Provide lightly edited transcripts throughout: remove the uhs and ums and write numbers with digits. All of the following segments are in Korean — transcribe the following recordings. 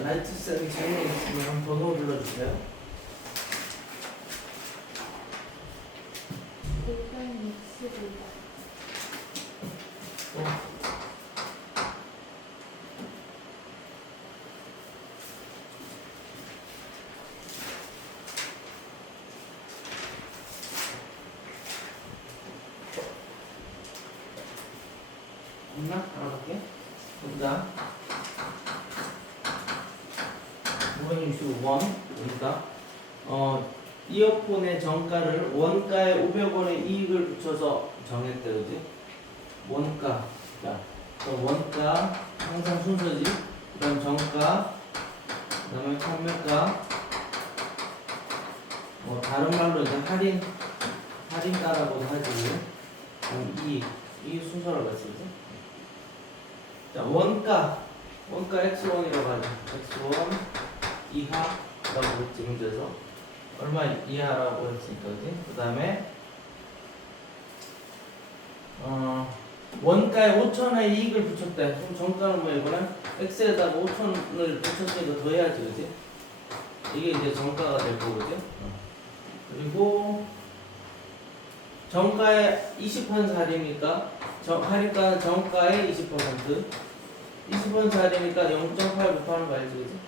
자, 라이트쌤이 질문 있으면 번호 불러주세요. 265. 없나? 알아볼게. 보자. 565원. 보니까 이어폰의 정가를 원가에 500원의 이익을 붙여서 정했대, 그지? 원가. 자, 그럼 원가 항상 순서지. 그다음 정가. 그다음에 판매가. 다른 말로 이제 할인가라고도 하지. 이익 순서라고 했었지. 자, 원가 x1이라고 하죠. x1 이하라고 했지, 문제에서. 얼마 이하라고 했으니까, 그지? 그 다음에, 원가에 5천원의 이익을 붙였대. 그럼 정가는 뭐야, 이거는? x에다가 5천원을 붙였으니까 더 해야지, 그지? 이게 이제 정가가 될 거고, 그지? 그리고, 정가에 20% 할인이니까, 할인가는 정가의 20%. 20% 할인이니까 0.8 곱하는 거 알지, 그지?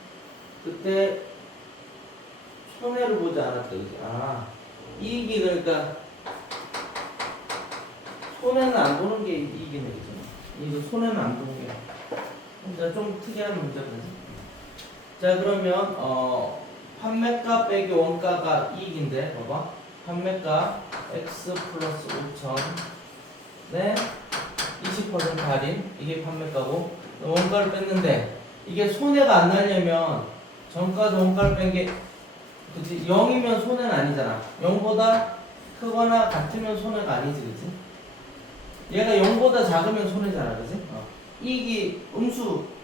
그때 손해를 보지 않았다, 그지? 이익이 그러니까 손해는 안 보는 게 이익이네, 그죠? 이거 손해는 안 보는 게. 진짜 좀 특이한 문제거지. 자, 그러면 판매가 빼기 원가가 이익인데, 봐봐. 판매가 x 플러스 5,000에 20% 할인, 이게 판매가고, 원가를 뺐는데, 이게 손해가 안 나려면 정가에서 원가를 뺀 게, 그치? 0이면 손해는 아니잖아. 0보다 크거나 같으면 손해가 아니지, 그치? 얘가 0보다 작으면 손해잖아, 그치? 이익이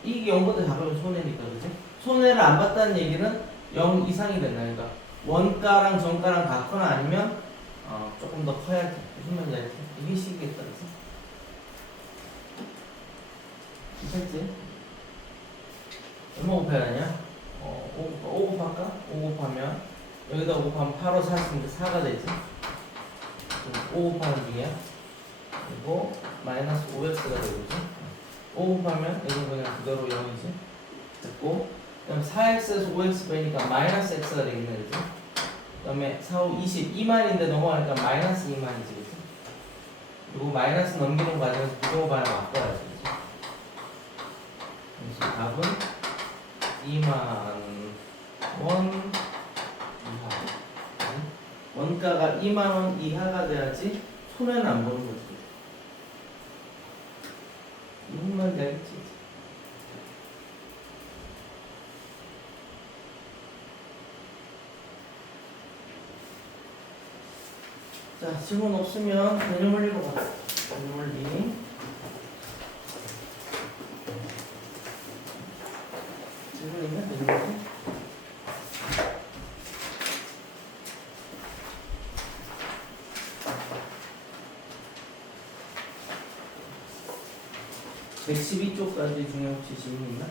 0보다 작으면 손해니까, 그치? 손해를 안 봤다는 얘기는 0 이상이 된다. 그러니까 원가랑 정가랑 같거나 아니면 조금 더 커야 돼. 무슨 말인지 알지? 이게 식이겠다, 그치? 괜찮지? 얼마 곱해야 되냐? 5 곱할까? 5 곱하면 여기다 5 곱하면 8로 40인데 4가 되지? 5 곱하는 중이야. 그리고 마이너스 5x가 되겠지? 5 곱하면 여기 그냥 그대로 0이지? 됐고, 그 다음에 4x에서 5x 빼니까 마이너스 x가 되겠네, 그지? 그 다음에 4, 5, 20 2만인데 넘어가니까 마이너스 2만이지, 그지? 그리고 마이너스 넘기는 과정에서 부등호 반응 바꿔야지, 그지? 그래서 답은 2만 원 이하. 원가가 2만 원 이하가 돼야지 손해는 안 보는 거지. 이것만 되겠지. 자, 질문 없으면 개념 흘리고 가. 개념 흘리. 질문 있나? 개념 흘리? (112쪽까지) 중요 혹시 질문 있나?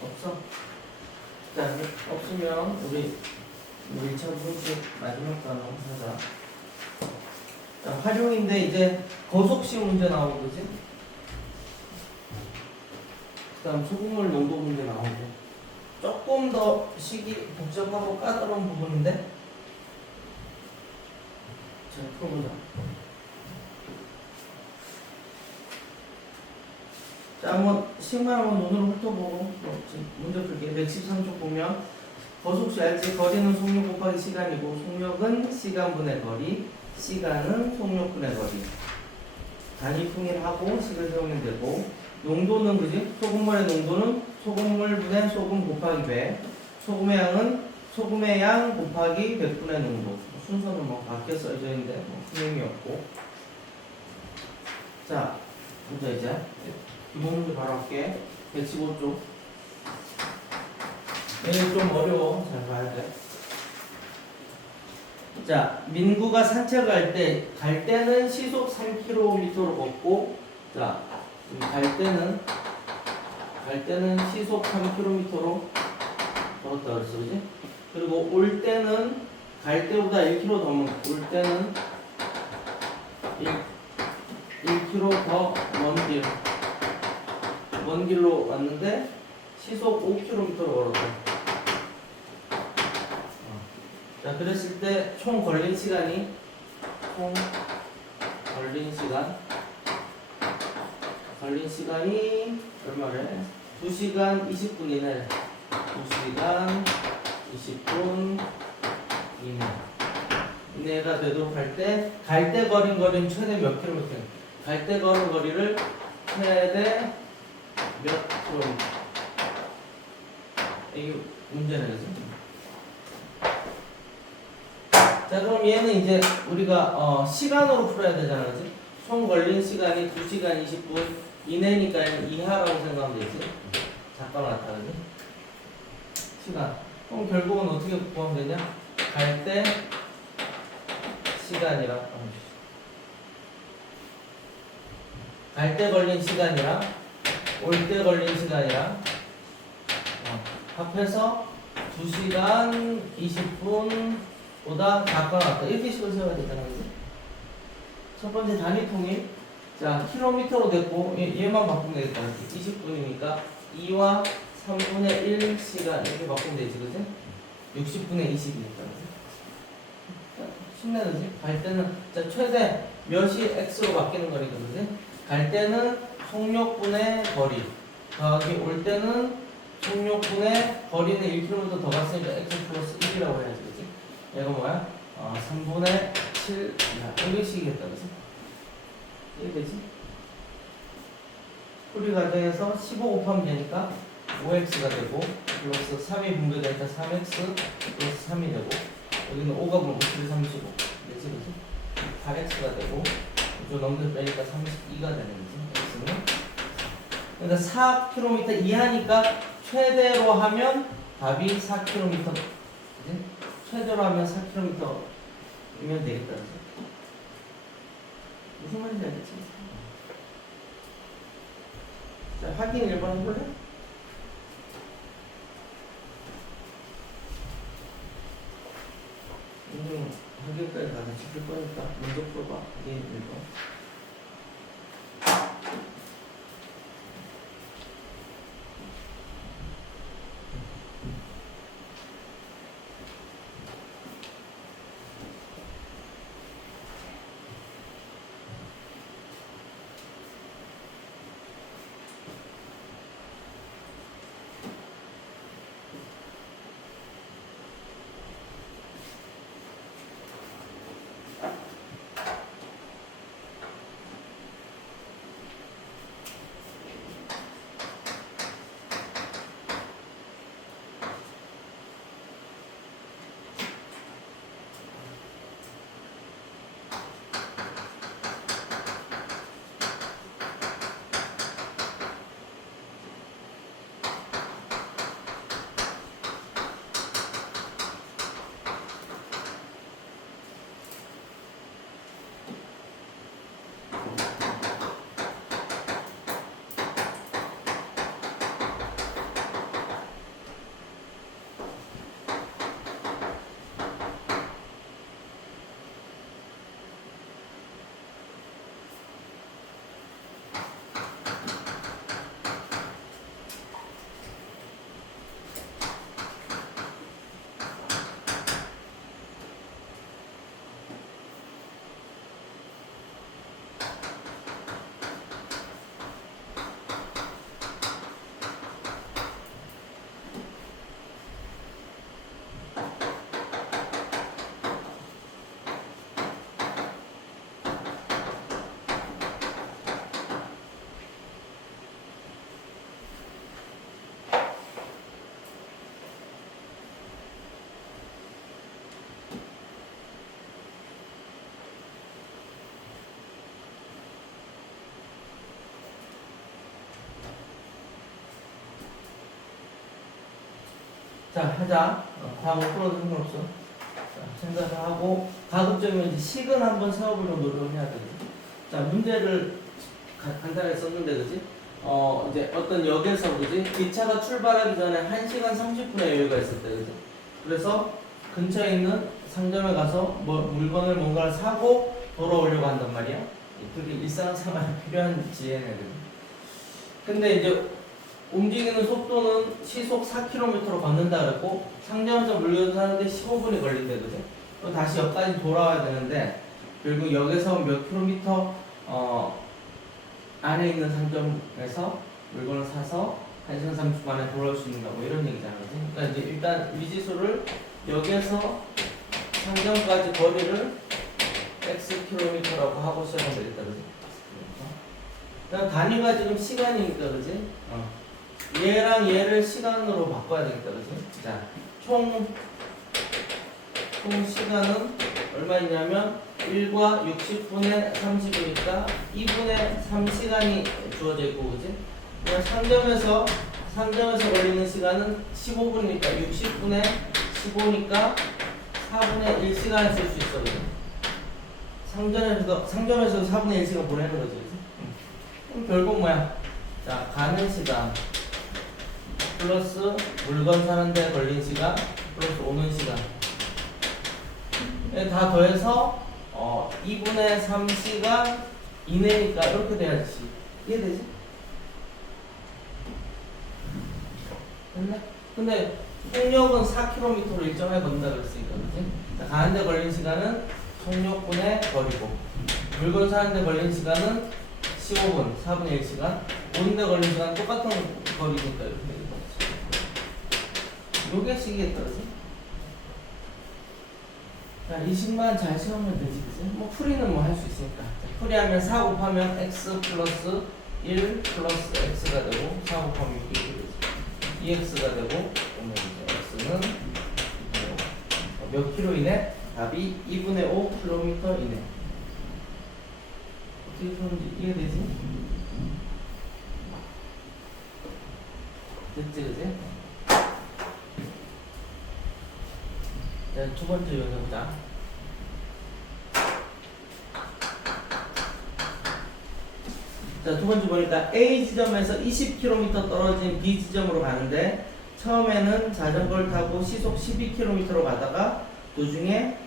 없어? 자, 없으면 우리 1차 분식 마지막 단어 하자. 자, 활용인데 이제 거속식 문제 나오고, 그지? 그 다음 소금물 농도 문제 나오고. 조금 더 식이 복잡하고 까다로운 부분인데, 자, 풀어보자. 자, 한번 식만 한번 눈으로 훑어보고 문제 풀게. 113쪽 보면 거속식 알지? 거리는 속력 곱하기 시간이고, 속력은 시간분의 거리, 시간은 속력분의 거리. 단위 통일하고 식을 세우면 되고, 농도는 그지? 소금물의 농도는 소금물분의 소금 곱하기 100, 소금의 양은 소금의 양 곱하기 100분의 농도. 순서는 뭐 바뀌어 써져 있는데 분명히 없고. 자, 보자 이제. 기본 문제 바로 할게. 115쪽. 얘는 좀 어려워. 잘 봐야 돼. 자, 민구가 산책을 갈 때는 시속 3km로 걷고, 자, 갈 때는 시속 3km로 걸었다 그랬어, 그지? 그리고 올 때는 갈 때보다 1km 더 올 때는 1km 더 먼 길로 왔는데 시속 5km로 걸었다. 자, 그랬을 때 총 걸린 시간이 얼마래? 2시간 20분이네. 2시간 20분 이내가 되도록 할 때 갈 때 걸은 거리는 최대 몇 킬로미터? 갈 때 걸은 거리를 최대 몇 킬로미터? 이게 문제네, 그래서. 자, 그럼 얘는 이제 우리가 시간으로 풀어야 되잖아, 그지? 총 걸린 시간이 2시간 20분 이내니까 이하라고 생각하면 되지. 잠깐만 나타나지. 시간. 그럼 결국은 어떻게 구하면 되냐? 갈 때 시간이랑 갈 때 걸린 시간이랑 올 때 걸린 시간이랑 합해서 2시간 20분보다 가까웠다. 이렇게 식으로 세워야 되잖아, 그지? 첫 번째 단위 통일. 자, 킬로미터로 됐고 얘만 바꾸면 되겠다. 20분이니까 2와 3분의 1 시간 이렇게 바꾸면 되지, 그지? 60분의 20이니까. 쉽네, 그지? 갈 때는 자, 최대 몇이 x로 바뀌는 거니까, 그지? 갈 때는 속력분의 거리 더하기 올 때는 속력분의 거리는 1km 더 갔으니까 x 플러스 1이라고 해야지, 그지? 얘가 뭐야? 3분의 7 이렇게씩이겠다, 그지? 이게 되지? 풀이 과정에서 15 곱하면 되니까 5x가 되고 플러스 3이 분배되니까 3x 플러스 3이 되고 여기는 5가 보면 5, 35 되지, 그지? 8x가 되고 이쪽 넘겨 빼니까 32가 되는 거지, x는. 그러니까 4km 이하니까 최대로 하면 답이 4km, 그지? 최대로 하면 4km이면 되겠다, 그지? 무슨 말인지 알겠지? 자, 확인 1번 해볼래? 확인까지 가서 찍을 거니까 먼저 풀어봐. 확인 1번. 자, 하자. 다 못 풀어도 상관없어. 자, 생각을 하고 가급적이면 이제 식은 한번 세워보려고 노력을 해야 되거든. 자, 문제를 간단하게 썼는데, 그지? 이제 어떤 역에서, 그지? 기차가 출발하기 전에 1시간 30분의 여유가 있었대, 그지? 그래서 근처에 있는 상점에 가서 물건을 뭔가를 사고 돌아오려고 한단 말이야. 그게 일상생활에 필요한 지혜네들. 근데 이제 움직이는 속도는 시속 4km로 걷는다 그랬고 상점에서 물건을 사는데 15분이 걸린대, 그지? 또 다시 역까지 돌아와야 되는데 결국 역에서 몇 킬로미터 안에 있는 상점에서 물건을 사서 1시간 30분 만에 돌아올 수 있는가 뭐 이런 얘기잖아, 그지? 그러니까 이제 일단 미지수를 역에서 상점까지 거리를 x km라고 하고 시작하면 되겠다, 그지? 그다음 단위가 지금 시간이니까, 그지? 얘랑 얘를 시간으로 바꿔야 되겠다, 그지? 자, 총 시간은 얼마 있냐면 1과 60분의 30이니까 2분의 3시간이 주어져 있고, 그지? 그냥 상점에서 걸리는 시간은 15분이니까 60분의 15니까 4분의 1시간을 쓸 수 있어, 그지? 상점에서 4분의 1시간 보내는 거지, 그지? 그럼 결국 뭐야? 자, 가는 시간 플러스 물건 사는데 걸린 시간 플러스 오는 시간 다 더해서 2분의 3시간 이내니까 이렇게 돼야지. 이해되지? 됐네? 근데 속력은 4km로 일정하게 걷는다 그랬으니까, 그치? 가는데 걸린 시간은 속력분의 거리고 물건 사는데 걸린 시간은 15분, 4분의 1시간 오는데 걸린 시간 똑같은 거리니까 이렇게 되는 거지. 요게 식이겠다, 그치? 자, 이 식만 잘 세우면 되지, 그치? 뭐 풀이는 뭐 할 수 있으니까. 자, 풀이하면 4 곱하면 x 플러스 1 플러스 x가 되고 4 곱하면 6 이렇게 되지. 2x가 되고 그러면 이제 x는 몇 킬로 이내? 답이 2분의 5 킬로미터 이내. 어떻게 푸는지 이해되지? 됐지, 그치? 자, 두 번째 요소 보자. 자, 두 번째 보니까 A 지점에서 20km 떨어진 B 지점으로 가는데 처음에는 자전거를 타고 시속 12km로 가다가 도중에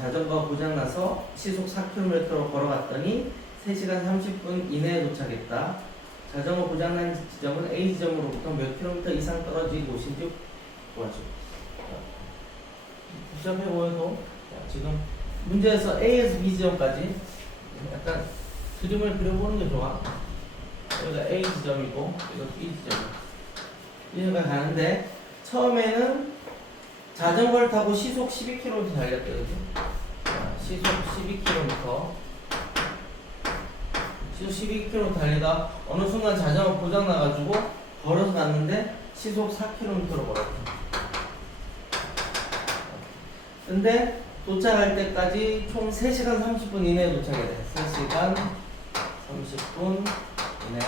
자전거가 고장나서 시속 4km로 걸어갔더니 3시간 30분 이내에 도착했다. 자전거 고장난 지점은 A 지점으로부터 몇 킬로미터 이상 떨어진 곳인지 구하죠. 복잡해 보여도 지금 문제에서 A에서 B 지점까지 약간 그림을 그려보는 게 좋아. 여기가 A 지점이고 이거 B 지점이야. 얘가 가는데 처음에는 자전거를 타고 시속 12km 달렸대, 그지? 시속 12km. 시속 12km 달리다 어느 순간 자전거 고장 나가지고 걸어서 갔는데 시속 4km로 걸었대. 근데 도착할 때까지 총 3시간 30분 이내에 도착해야 돼. 3시간 30분 이내.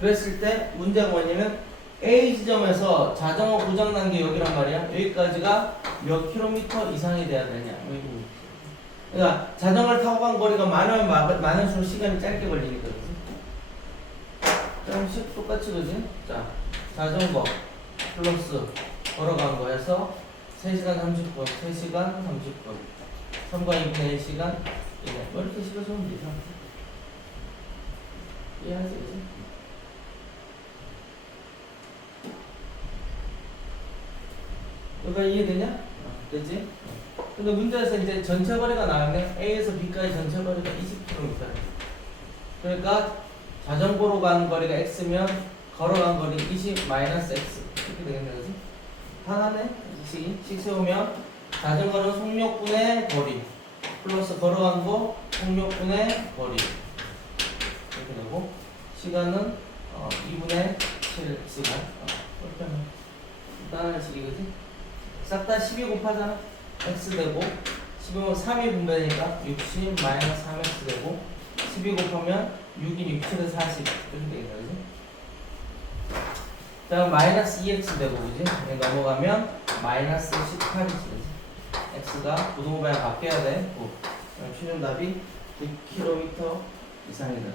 그랬을 때 문제가 뭐냐면 A 지점에서 자전거 고장난 게 여기란 말이야. 여기까지가 몇 킬로미터 이상이 돼야 되냐. 그러니까 자전거를 타고 간 거리가 많으면 많을수록 시간이 짧게 걸리니까, 그지? 조금씩 똑같이, 그지? 자, 자전거 플러스 걸어간 거에서 3시간 30분, 3시간 30분 3과 2분의 1시간 이네. 뭐 이렇게 식어서 하면 되죠. 이해하지, 그지? 여기가 이해되냐? 되지? 근데 문제에서 이제 전체 거리가 나왔네. A에서 B까지 전체 거리가 20km. 그러니까 자전거로 간 거리가 X면 걸어간 거리 20 마이너스 X 이렇게 되겠네, 그지? 하나네? 식 세우면 자전거는 속력분의 거리 플러스 걸어간 거 속력분의 거리 이렇게 되고 시간은 2분의 7시간 이렇게 하면 간단한 식이, 그지? 싹 다 12 곱하잖아. x 되고 12면 3이 분배되니까 60 마이너스 3x 되고 12 곱하면 6이 67에 40 이렇게 되겠다, 그지? 다음 마이너스 2x 되고, 그지? 넘어가면 마이너스 18이지, 그지? x가 부동 방향 바뀌어야 돼. 9. 그럼 최종 답이 9km 이상이 돼.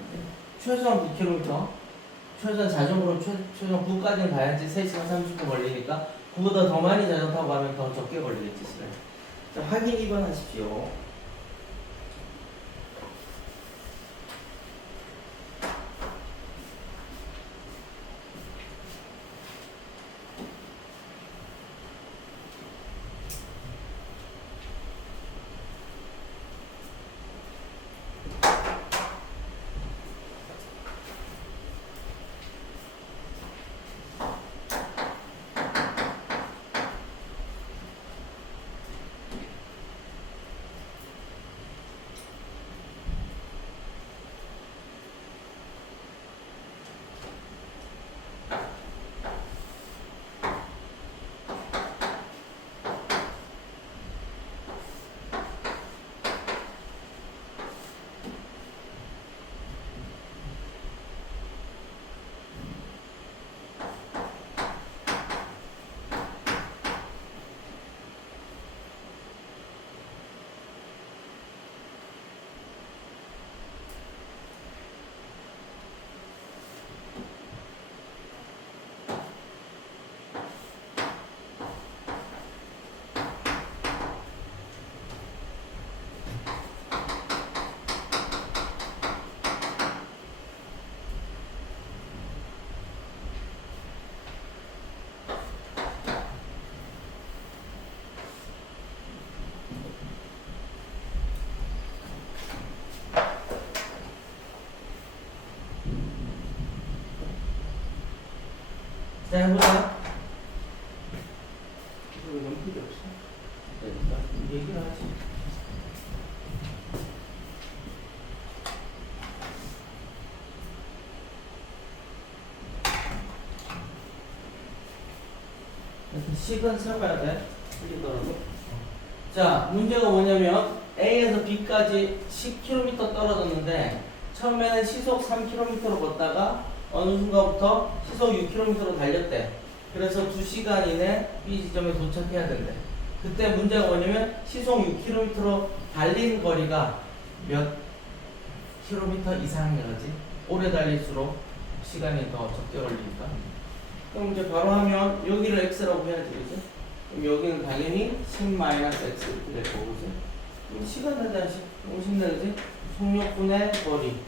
최소한 9km. 최소한 자전거로 최소한 9까지는 가야지 3시간 30분 걸리니까 9보다 더 많이 자전거 타고 가면 더 적게 걸리겠지 시간. 자, 확인 2번 하십시오. 자, 해보자. 이거 너무 필요 없어. 일단 얘기를 하지. 식은 세봐야 돼. 틀리더라도. 자, 문제가 뭐냐면 A에서 B까지 10km 떨어졌는데 처음에는 시속 3km로 걷다가 어느 순간부터 시속 6km로 달렸대. 그래서 2시간 이내 B 지점에 도착해야 된대. 그때 문제가 뭐냐면 시속 6km로 달린 거리가 몇 킬로미터 이상인 거지. 오래 달릴수록 시간이 더 적게 걸리니까. 그럼 이제 바로 하면 여기를 x라고 해야지, 그지? 그럼 여기는 당연히 10-x 이렇게 될 거고, 그지? 그럼 시간에 대한 공식내, 그지? 속력분의 거리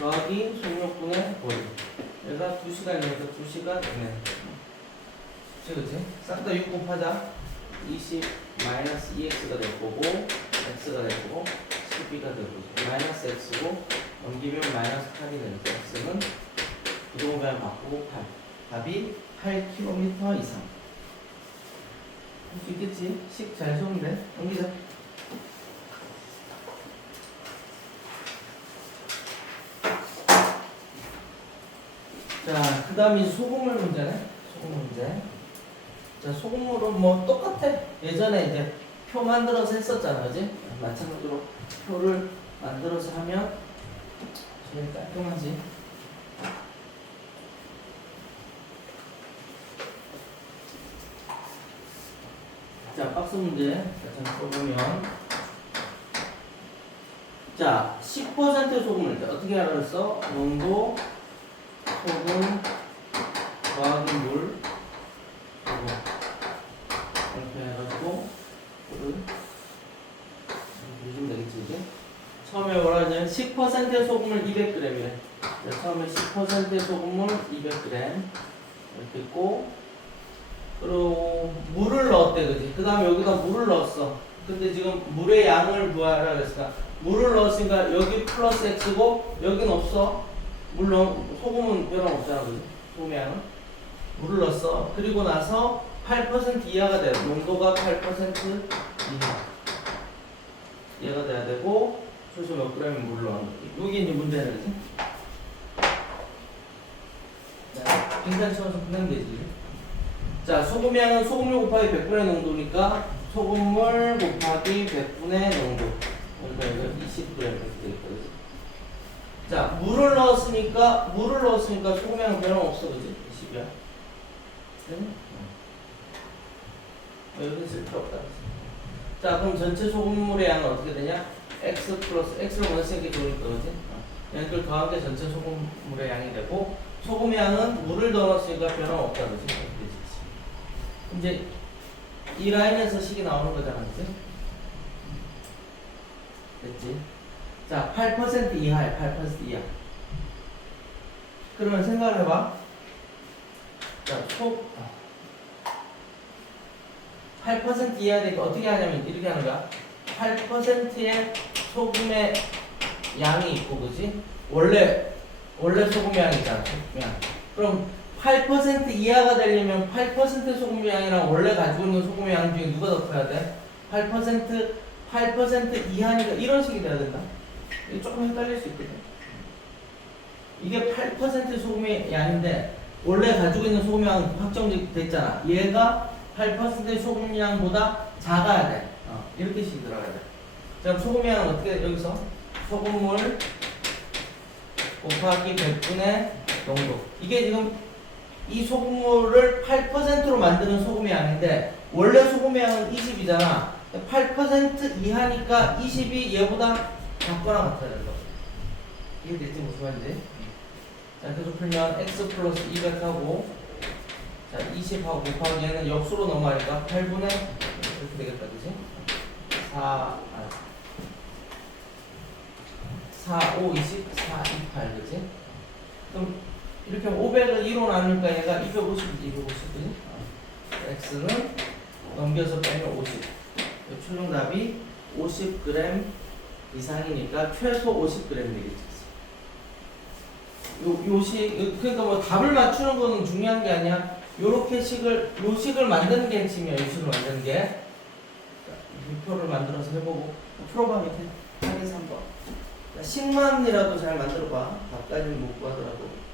더하기 속력분의 거리. 얘가 2시간이니까 2시간 이내. 그치, 그치? 싹 다 6 곱하자. 20-2x가 될 거고, x가 될 거고, 12가 될 거고. 마이너스 x고, 넘기면 마이너스 8이 되니까 x는 이동방향 바꾸고 8. 답이 8km 이상. 할 수 있겠지? 식 잘 적는데? 넘기자. 자, 그 다음이 소금물 문제네. 소금 문제. 자, 소금물은 뭐 똑같아. 예전에 이제 표 만들어서 했었잖아, 그지? 마찬가지로 표를 만들어서 하면 제일 깔끔하지. 자, 박스 문제 같이 써보면, 자, 10% 소금을 어떻게 하라 그랬어? 농도 소금 더하기 물 이렇게 해가지고 물을 넣으면 되겠지, 이제? 처음에 뭐라 하냐면 10% 소금을 200g이래. 처음에 10% 소금을 200g 이렇게 있고, 그리고 물을 넣었대, 그지? 그 다음에 여기다 물을 넣었어. 근데 지금 물의 양을 구하라 그랬으니까 물을 넣었으니까 여기 플러스 x고 여긴 없어. 물론 소금은 변함없잖아, 그지? 소금의 양은. 물을 넣었어. 그리고 나서 8% 이하가 돼. 농도가 8% 이하가 돼야 되고, 최소 몇 g의 물을 넣는 거지. 여기 이제 문제는, 그지? 자, 빈칸 채워서 끝내면 되지. 자, 소금 양은 소금물 곱하기 100분의 농도니까 소금물 곱하기 100분의 농도. 그러니까 이거 20g 이렇게 되겠다. 자, 물을 넣었으니까 소금 양은 변함없어, 그지? 20이야. 네? 여기 쓸 필요 없다. 자, 그럼 전체 소금물의 양은 어떻게 되냐? x 플러스 x를 먼저 쓰는 게 좋으니까, 그지? 얘들 더한 게 전체 소금물의 양이 되고, 소금의 양은 물을 더 넣었으니까 변함없다, 그지? 이렇게 되지. 이제 이 라인에서 식이 나오는 거잖아, 그지? 됐지? 자, 8% 이하야, 8% 이하. 그러면 생각을 해봐. 자, 8% 이하야 되니까 어떻게 하냐면 이렇게 하는 거야. 8%의 소금의 양이 있고, 그지? 원래 소금의 양이 있잖아, 소금의 양. 그럼 8% 이하가 되려면 8% 소금의 양이랑 원래 가지고 있는 소금의 양 중에 누가 더 커야 돼? 8% 이하니까 이런 식이 돼야 된다. 이게 조금 헷갈릴 수 있거든. 이게 8% 소금의 양인데 원래 가지고 있는 소금의 양은 확정됐잖아. 얘가 8%의 소금 양보다 작아야 돼. 이렇게 식 들어가야 돼. 자, 소금의 양은 어떻게 여기서 소금물 곱하기 100분의 농도. 이게 지금 이 소금물을 8%로 만드는 소금의 양인데 원래 소금의 양은 20이잖아. 8% 이하니까 20이 얘보다 작거나 같아야 된다. 이해됐지? 무슨 말인지? 자, 계속 풀면 x 플러스 200하고 자, 20하고 곱하기 얘는 역수로 넘어가니까 8분의 이렇게 되겠다, 그지? 4, 5, 20, 4, 2, 8, 그지? 그럼 이렇게 500을 2로 나누니까 얘가 250이지, 250이지? x는 넘겨서 빼면 50. 최종 답이 50g 이상이니까 최소 50g 되겠지. 그러니까 뭐 답을 맞추는 거는 중요한 게 아니야. 요렇게 요 식을 만드는 게 핵심이야. 요 식을 만드는 게. 자, 이 표를 만들어서 해보고. 풀어봐, 밑에. 하기에서 한번. 식만이라도 잘 만들어봐. 답까지는 못 구하더라도.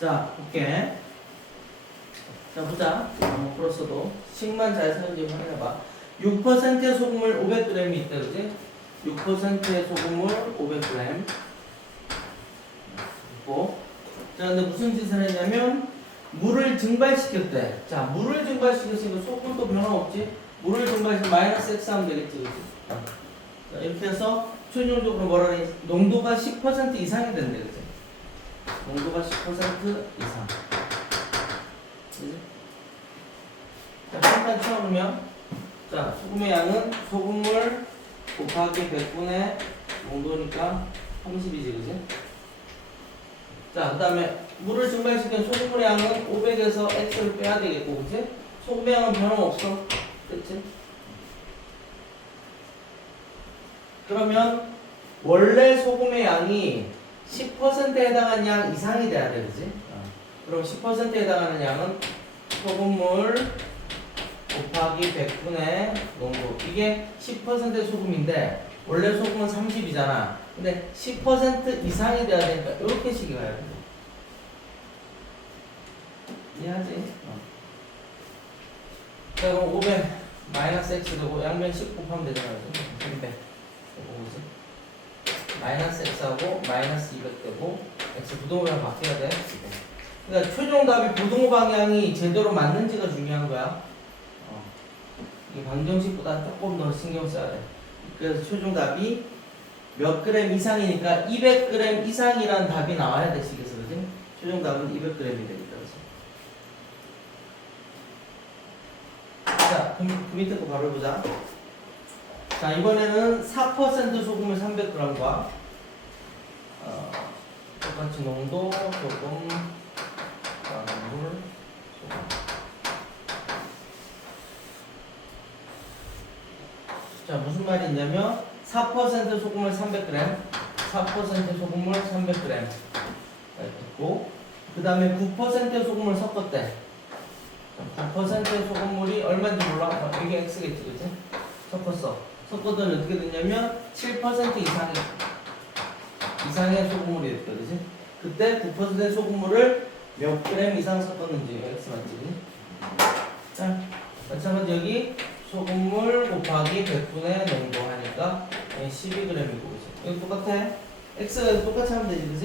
자, 볼게. 자, 보자. 한번 풀었어도. 식만 잘 쓰는지 확인해봐. 6%의 소금물 500g이 있다, 그지? 6%의 소금물 500g. 있고. 자, 근데 무슨 짓을 했냐면, 물을 증발시켰대. 자, 물을 증발시켰으니까 소금도 변화없지? 물을 증발시키면 마이너스 X 하면 되겠지, 그지? 자, 이렇게 해서, 최종적으로 뭐라 그래? 농도가 10% 이상이 된대, 그지? 농도가 10% 이상. 그지? 자, 잠깐 채워놓으면, 자, 소금의 양은 소금물 곱하기 100분의 농도니까 30이지, 그지? 자, 그 다음에 물을 증발시킨 소금물의 양은 500에서 X를 빼야 되겠고, 그지? 소금의 양은 변함없어. 그치? 그러면 원래 소금의 양이 10%에 해당하는 양 이상이 돼야 돼, 그지? 그럼 10%에 해당하는 양은 소금물 곱하기 100분의 농도. 이게 10%의 소금인데 원래 소금은 30이잖아. 근데 10% 이상이 돼야 되니까 이렇게 식이 가야 돼. 이해하지? 자, 그럼 500 마이너스 X 되고 양변 10 곱하면 되잖아. 300. 마이너스 X하고 마이너스 200 되고 X 부동호랑 바뀌어야 돼. 그러니까 최종 답이 부동호 방향이 제대로 맞는지가 중요한 거야. 이 방정식보다 조금 더 신경 써야 돼. 그래서 최종 답이 몇 그램 이상이니까 200g 이상이라는 답이 나와야 돼, 식에서, 그지? 최종 답은 200g이 되겠다, 그지? 자, 그럼 그 밑에 거 바로 보자. 자, 이번에는 4% 소금을 300g과 똑같이 농도, 소금, 물, 소금. 자, 무슨 말이 있냐면 4% 소금을 300g, 4% 소금을 300g 있고, 그 다음에 9% 소금을 섞었대. 9% 소금물이 얼마인지 몰라? 이게 X겠지, 그치? 섞었어. 섞었더니 어떻게 됐냐면 7% 이상의 소금물이 됐다, 그치? 그때 9%의 소금물을 몇 그램 이상 섞었는지 X 맞지? 자, 마찬가지 여기 소금물 곱하기 100분의 농도 하니까 12g이고, 그치? 여기 똑같아. X가 똑같이 하면 되지, 그치?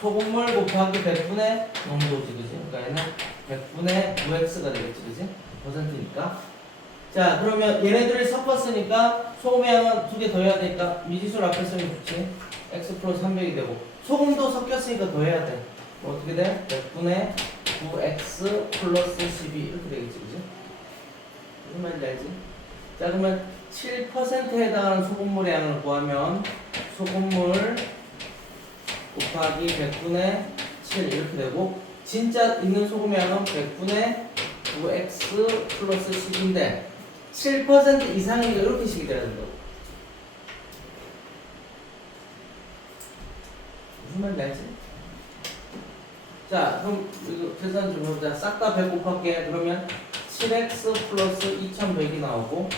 소금물 곱하기 100분의 농도지, 그치? 그러니까 얘는 100분의 9X가 되겠지, 그치? %니까. 자, 그러면 얘네들을 섞었으니까 소금의 양은 2개 더 해야 되니까 미지수를 앞에 쓰면 좋지. X 플러스 300이 되고, 소금도 섞였으니까 더 해야 돼. 뭐 어떻게 돼? 100분의 9X 플러스 12 이렇게 되겠지, 그치? 무슨 말인지 알지? 자, 그러면 7%에 해당하는 소금물의 양을 구하면 소금물 곱하기 100분의 7 이렇게 되고, 진짜 있는 소금의 양은 100분의 9x 플러스 10인데 7% 이상이니까 이렇게 식이 돼야 된다고. 무슨 말인지 알지? 자, 그럼 이거 계산 좀 해보자. 싹 다 100 곱할게. 그러면 7x 플러스 2100이 나오고,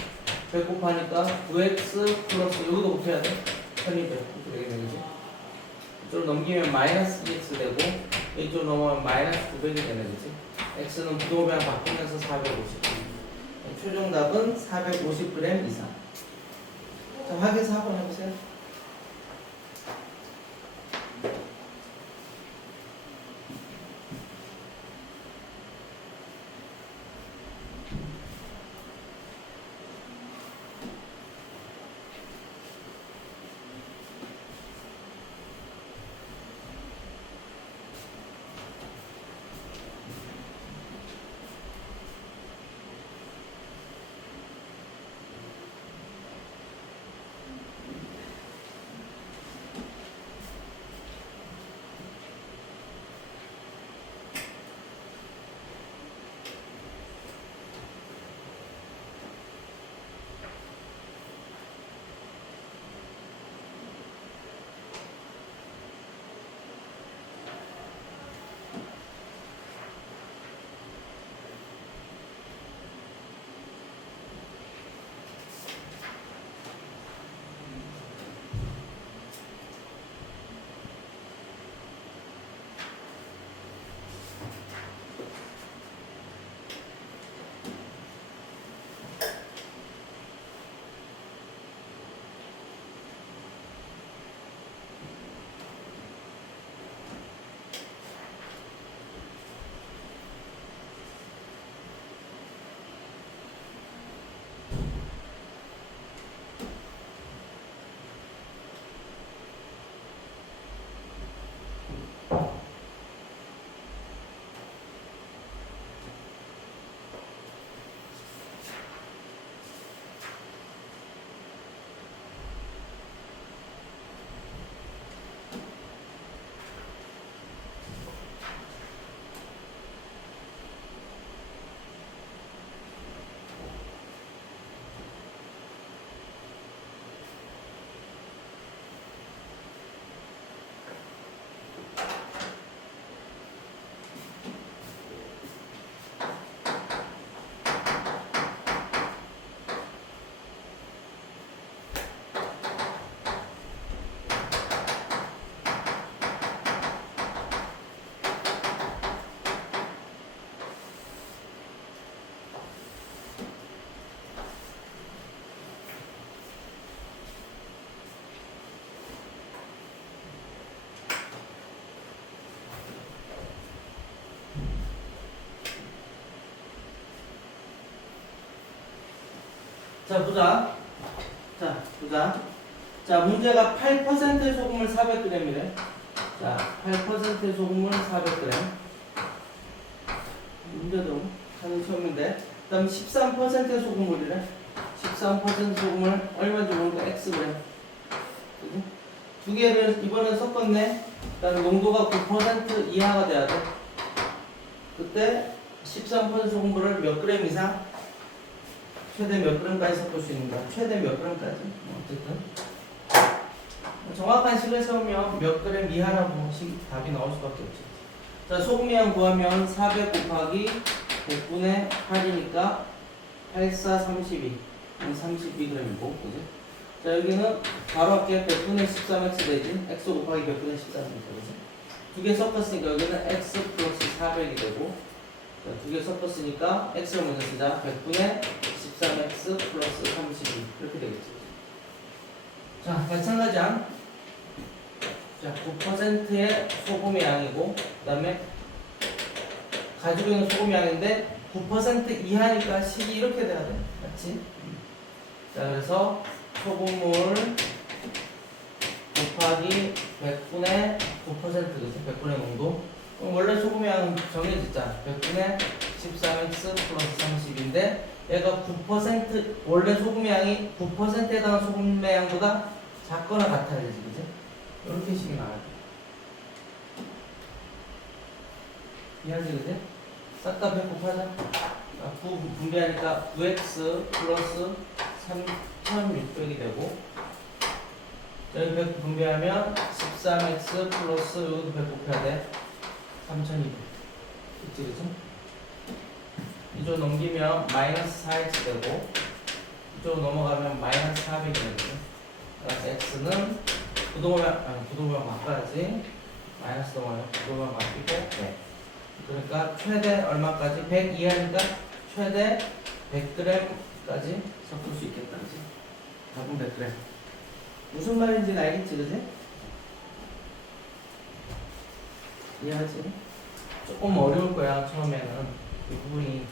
100 곱하니까 9x 플러스 여기도 곱해야 돼. 1200 이렇게 되겠네, 그지? 이쪽으로 넘기면 마이너스 2x 되고, 이쪽으로 넘어가면 마이너스 900이 되네, 그지? x는 부동호랑 바꾸면서 450. 최종 답은 450g 이상. 자, 확인해서 한번 해보세요. 자, 보자. 자, 보자. 자, 문제가 8%의 소금을 400g이래. 자, 8%의 소금을 400g. 문제도 하는 시험인데. 그 다음 13%의 소금물이래. 13% 소금을 얼마인지 모르니까 X그램. 그지? 두 개를 이번에 섞었네. 그 다음에 농도가 9% 이하가 돼야 돼. 그때 13% 소금물을 몇 그램 이상? 최대 몇 그램까지 섞을 수 있는 거야? 최대 몇 그램까지? 어쨌든. 정확한 식을 세우면 몇 그램 이하라고 답이 나올 수밖에 없지. 자, 소금량 구하면 400 곱하기 100분의 8이니까 84, 32. 32g이고, 그지? 자, 여기는 바로 할게. 100분의 13x 되지? x 곱하기 100분의 13이니까, 그지? 두 개 섞었으니까 여기는 x 플러스 400이 되고, 자, 두 개 섞었으니까 x를 먼저 쓰자. 100분의 13x 플러스 32. 이렇게 되겠지. 자, 마찬가지야. 자, 9%의 소금의 양이고, 그 다음에 가지고 있는 소금의 양인데 9% 이하니까 식이 이렇게 돼야 돼. 맞지? 자, 그래서 소금물 곱하기 100분의 9%겠지? 100분의 농도. 그럼 원래 소금의 양은 정해졌잖아. 100분의 13x 플러스 30인데 얘가 9% 원래 소금의 양이 9%에 해당하는 소금의 양보다 작거나 같아야 되지, 그지? 이렇게 식이 나와야 돼. 이해하지, 그지? 싹 다 100 곱하자. 9 분배하니까 9x 플러스 3600이 되고, 여기 100 분배하면 13x 플러스 여기도 100 곱해야 돼. 3200. 그치, 그치? 이쪽 넘기면 마이너스 4x 되고, 이쪽 넘어가면 마이너스 400이 되거든. 그래서 x는 부동량 바꿔야지. 마이너스 넘어가면 부동량 바뀌고, 네. 그러니까 최대 얼마까지? 100 이하니까 최대 100g까지 섞을 수 있겠다, 그지? 답은 100g. 무슨 말인지 알겠지, 그지? 이해하지? 조금 어려울 거야, 처음에는. 이 부분이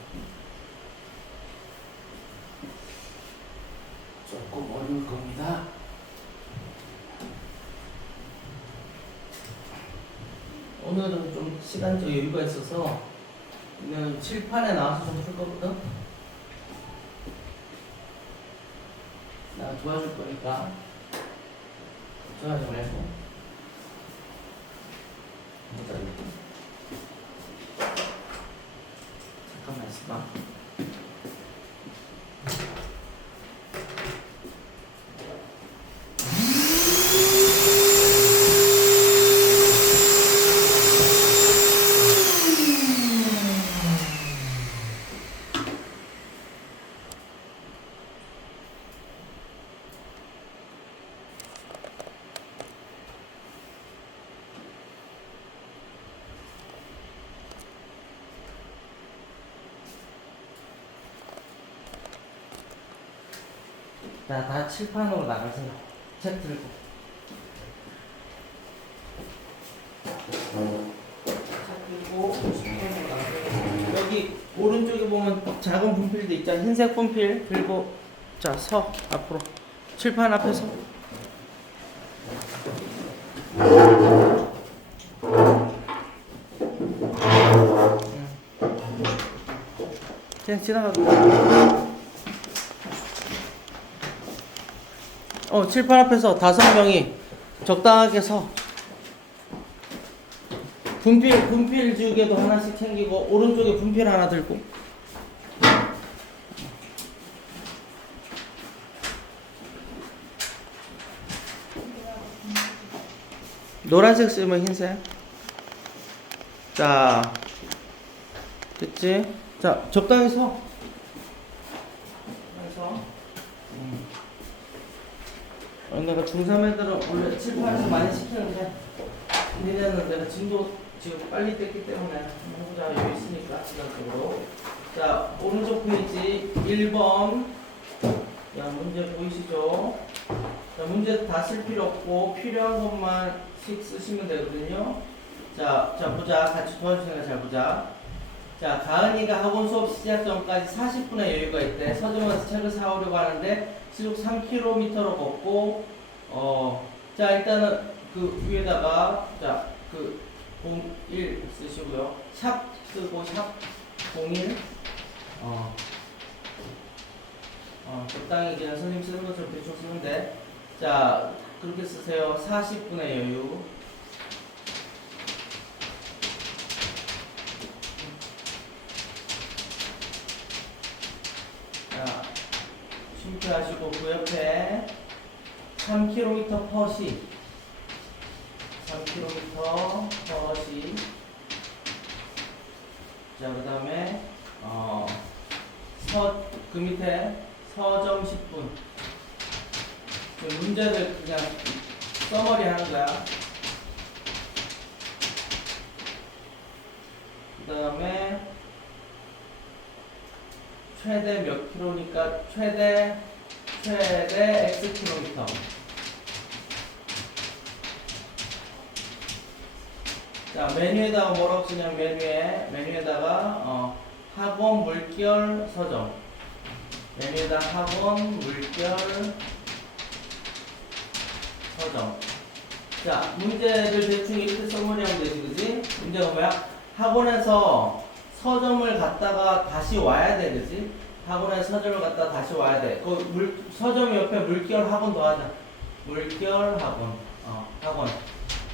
조금 어려울 겁니다. 오늘은 좀 시간적 여유가 있어서 그냥 칠판에 나와서 좀 풀 거거든. 나 도와줄 거니까 걱정하지 말고. 잠깐만 있어봐. 자, 다 칠판으로 나가세요. 책 들고. 책 들고 칠판으로 나가세요. 여기 오른쪽에 보면 작은 분필도 있잖아. 흰색 분필 들고, 자, 서 앞으로. 칠판 앞에서. 그냥 지나가고. 칠판 앞에서 5명이 적당하게 서. 분필 지우개도 하나씩 챙기고, 오른쪽에 분필 하나 들고. 노란색 쓰면 흰색. 자, 됐지? 자, 적당히 서. 내가 중3 애들은 원래 칠판에서 많이 시키는데, 얘네는 내가 진도 지금 빨리 뗐기 때문에 해보자. 여기 있으니까 시간적으로. 자, 오른쪽 페이지 1번. 야, 문제 보이시죠? 자, 문제 다 쓸 필요 없고 필요한 것만 쓰시면 되거든요. 자, 보자. 같이 도와주세요. 잘 보자. 자, 가은이가 학원 수업 시작 전까지 40분의 여유가 있대. 서점에서 책을 사오려고 하는데 시속 3km로 걷고 자, 일단은 그 위에다가 자, 그 01 쓰시고요. 샵 쓰고 샵 01 적당히 그냥 선생님 쓰는 것처럼 대충 쓰면 돼. 자, 그렇게 쓰세요. 40분의 여유. 자, 쉼표하시고 그 옆에 3km per 시 3km per 시. 자, 그 다음에 그 밑에 서점 10분. 문제를 그냥 써머리 하는 거야. 그 다음에 최대 몇 킬로니까 최대 x 킬로미터. 자, 메뉴에다가 뭐라고 쓰냐면 메뉴에다가 학원 물결 서점. 메뉴에다 학원 물결 서점. 자, 문제를 대충 이렇게 써머리하면 되지, 그지? 문제가 뭐야? 학원에서 서점을 갔다가 다시 와야 돼, 그지? 학원에서 서점을 갔다가 다시 와야 돼. 서점 옆에 물결 학원 더하자. 물결 학원. 학원.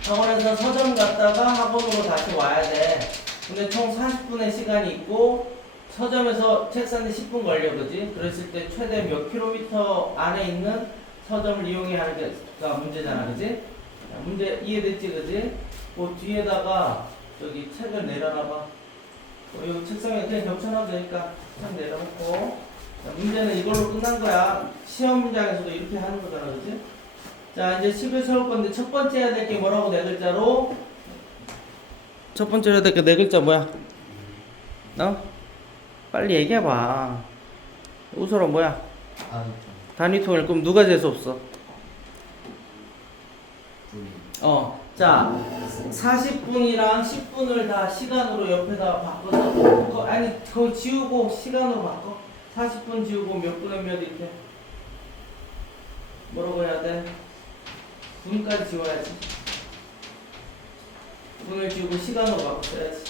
학원에서 서점 갔다가 학원으로 다시 와야 돼. 근데 총 40분의 시간이 있고 서점에서 책 사는데 10분 걸려, 그지? 그랬을 때 최대 몇 킬로미터 안에 있는 서점을 이용해야 하는 게 문제잖아, 그지? 문제 이해됐지, 그지? 그 뒤에다가 저기 책을 내려놔봐. 여기 책상에 그냥 겹쳐놔도 되니까 책 내려놓고. 자, 문제는 이걸로 끝난 거야. 시험 문장에서도 이렇게 하는 거잖아, 그지? 자, 이제 10을 세울 건데 첫 번째 해야 될 게 뭐라고? 네 글자로. 첫 번째 해야 될 게 네 글자 뭐야? 빨리 얘기해봐. 우설은 뭐야? 단위통일. 그럼 누가 재수 없어? 자, 40분이랑 10분을 다 시간으로 옆에다 바꿔서 그거 지우고 시간으로 바꿔. 40분 지우고 몇 분에 몇 이렇게 뭐라고 해야 돼? 분까지 지워야지. 분을 지우고 시간으로 바꿔야지.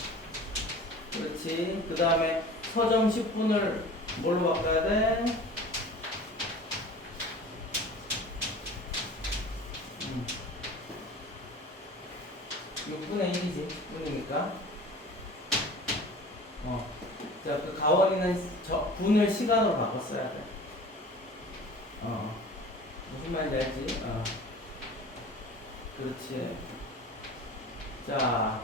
그렇지. 그 다음에 서점 10분을 뭘로 바꿔야 돼? 6분의 1이지. 10분이니까. 자, 그 가원이는 분을 시간으로 바꿨어야 돼. 무슨 말인지 알지? 그렇지. 자,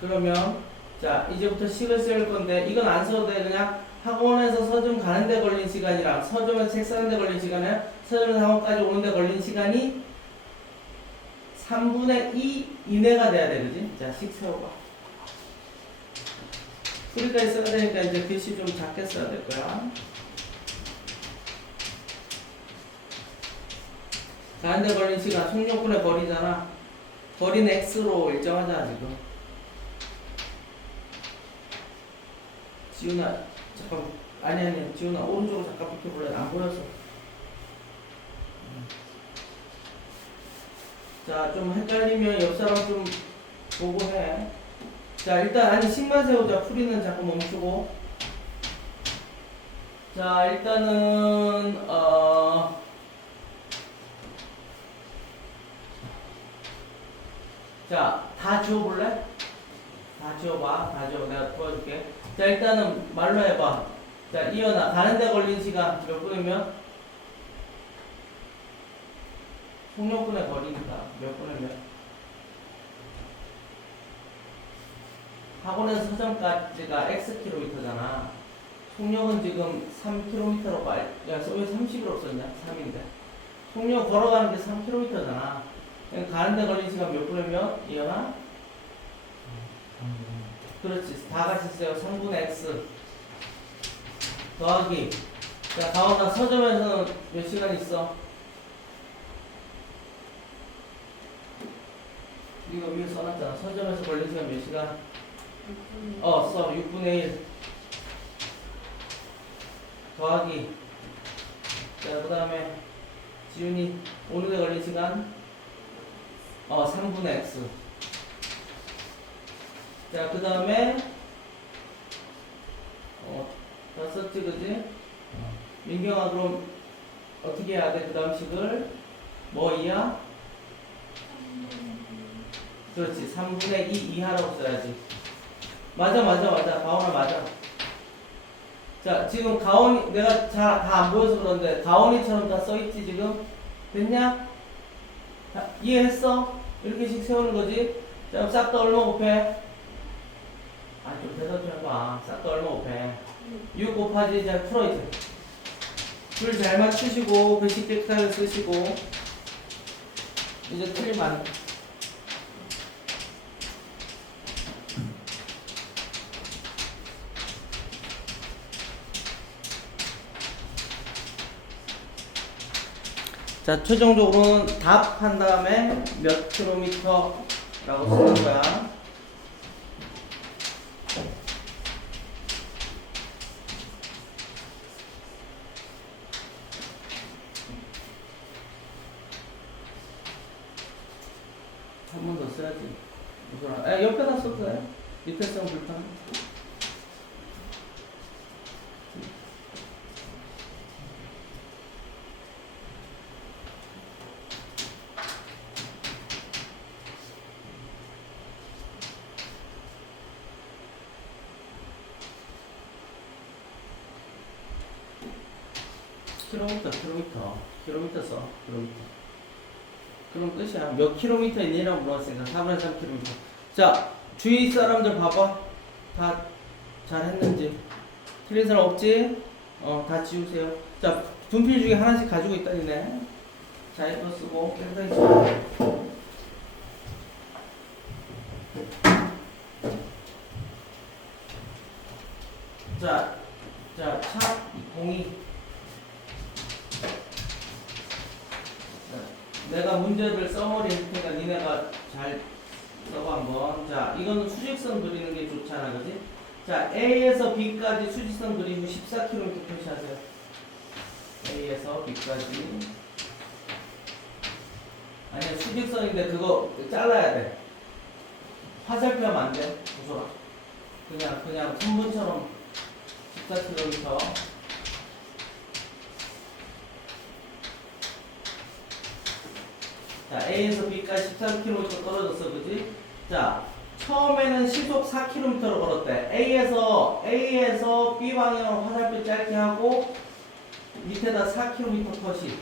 그러면, 자, 이제부터 식을 쓸 건데, 이건 안 써도 돼. 그냥 학원에서 서점 가는데 걸린 시간이랑 서점에서 책 사는데 걸린 시간이랑 서점에서 학원까지 오는데 걸린 시간이 3분의 2 이내가 돼야 돼, 그지? 자, 식 세워봐. 소리까지 써야 되니까 이제 글씨 좀 작게 써야 될 거야. 가는데 걸린 시간, 속력분의 거리잖아. 거리는 x로 일정하잖아, 지금. 지훈아, 잠깐, 아니, 지훈아, 오른쪽으로 잠깐 비켜볼래? 안 보여서. 자, 좀 헷갈리면 옆 사람 좀 보고 해. 자, 일단, 식만 세우자. 풀이는 자꾸 멈추고. 자, 일단은, 자, 다 지워볼래? 다 지워봐. 다 지워. 내가 도와줄게. 자, 일단은 말로 해봐. 자, 이현아, 가는데 걸린 시간 몇 분이면? 속력분의 거리니까 몇 분의 몇? 학원에서 서점까지가 x 킬로미터잖아. 속력은 지금 3km로 빨리. 야, 왜 30으로 썼냐? 3인데. 속력 걸어가는 게 3km잖아. 가는데 걸린 시간 몇 분의 몇? 이현아? 그렇지. 다 같이 써요. 3분의 x 더하기. 자, 가온아, 서점에서는 몇 시간 있어? 이거 위에 써놨잖아. 서점에서 걸린 시간 몇 시간? 써 6분의 1 더하기. 자, 그 다음에 지훈이 오늘에 걸린 시간 3분의 x. 자, 그 다음에 다 썼지, 그지? 민경아, 그럼 어떻게 해야 돼? 그 다음 식을 뭐 이하? 그렇지, 3분의 2 이하라고 써야지. 맞아. 가온아, 맞아. 자, 지금 가온이 내가 잘 다 안 보여서 그런데 가온이처럼 다 써있지 지금? 됐냐? 자, 이해했어? 이렇게씩 세우는 거지? 자, 그럼 싹 다 얼마 곱해? 좀 대답 좀 해봐. 싹 다 얼마 곱해? 6 곱하기. 잘 풀어 이제. 줄 잘 맞추시고 글씨 깨끗하게 쓰시고. 이제 틀리면 안 돼. 자, 최종적으로는 답한 다음에 몇 킬로미터라고 쓰는 거야. 한 번 더 써야지. 옆에다 써도 돼. 밑에 쓰면 불편해. 킬로미터 써. 그럼 끝이야. 몇 킬로미터 있니라고 물어봤으니까 4분의 3킬로미터. 자, 주위 사람들 봐봐. 다 잘했는지. 틀린 사람 없지? 다 지우세요. 자, 분필 중에 하나씩 가지고 있다니네. 자, 이거 쓰고 깨끗하게 지워. 자, 차 02. 내가 문제를 써머리 할 테니까 니네가 잘 써봐 한번. 자, 이거는 수직선 그리는 게 좋잖아, 그지? 자, A에서 B까지 수직선 그리고 14km 표시하세요. A에서 B까지. 아니야, 수직선인데 그거 잘라야 돼. 화살표 하면 안 돼. 무서워. 그냥 선분처럼 14km. 자, A에서 B까지 13km 떨어졌어, 그지? 자, 처음에는 시속 4km로 걸었대. A에서 B 방향으로 화살표 짧게 하고 밑에다 4km 컷이.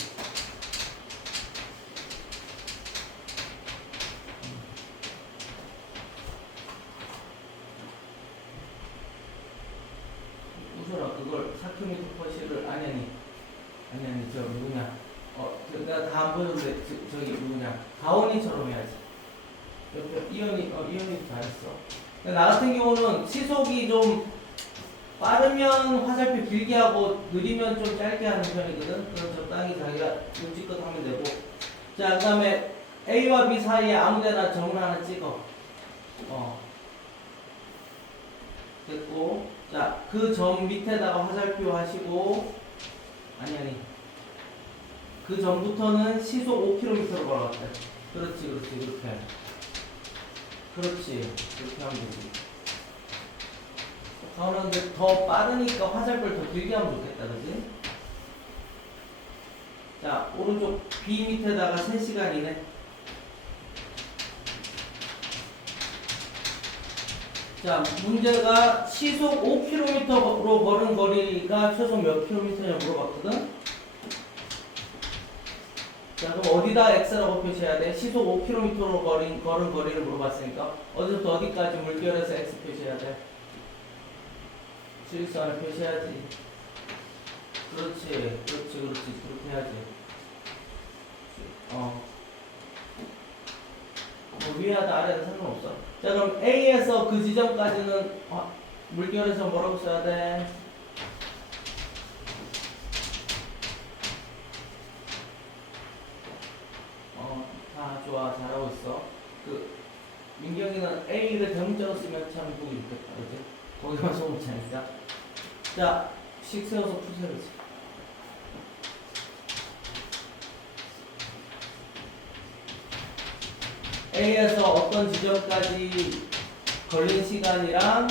웃어라. 그걸 4km 컷을 아니 저 누구냐? 내가 다 안 보여줬는데 저기 누구냐? 가온이처럼 해야지. 옆에 이현이 잘했어. 나 같은 경우는 시속이 좀 빠르면 화살표 길게 하고 느리면 좀 짧게 하는 편이거든. 그럼 적당히 자기가 눈치껏 하면 되고. 자, 그 다음에 A와 B 사이에 아무데나 점을 하나 찍어. 됐고. 자, 그 점 밑에다가 화살표 하시고. 아니. 그 전부터는 시속 5km로 걸어갔대. 그렇지, 그렇게. 그렇게 하면 되지. 가오나 근데 더 빠르니까 화살표를 더 길게 하면 좋겠다, 그지? 자, 오른쪽 B 밑에다가 3시간이네. 자, 문제가 시속 5km로 걸은 거리가 최소 몇 킬로미터냐 물어봤거든? 자, 그럼 어디다 X라고 표시해야 돼? 시속 5km로 걸은 거리를 물어봤으니까 어디서부터 어디까지 물결에서 X 표시해야 돼? 수직선을 표시해야지. 그렇지. 그렇게 해야지. 위에하다 아래하다 상관없어. 자, 그럼 A에서 그 지점까지는 물결에서 뭐라고 써야 돼? 좋아, 잘하고 있어. 민경이는 A를 대문자로 쓰면 참 보기 좋겠다. 그지? 거기만 써놓지 않으니까. 자, 식 세워서 푸세요. 그지? A에서 어떤 지점까지 걸린 시간이랑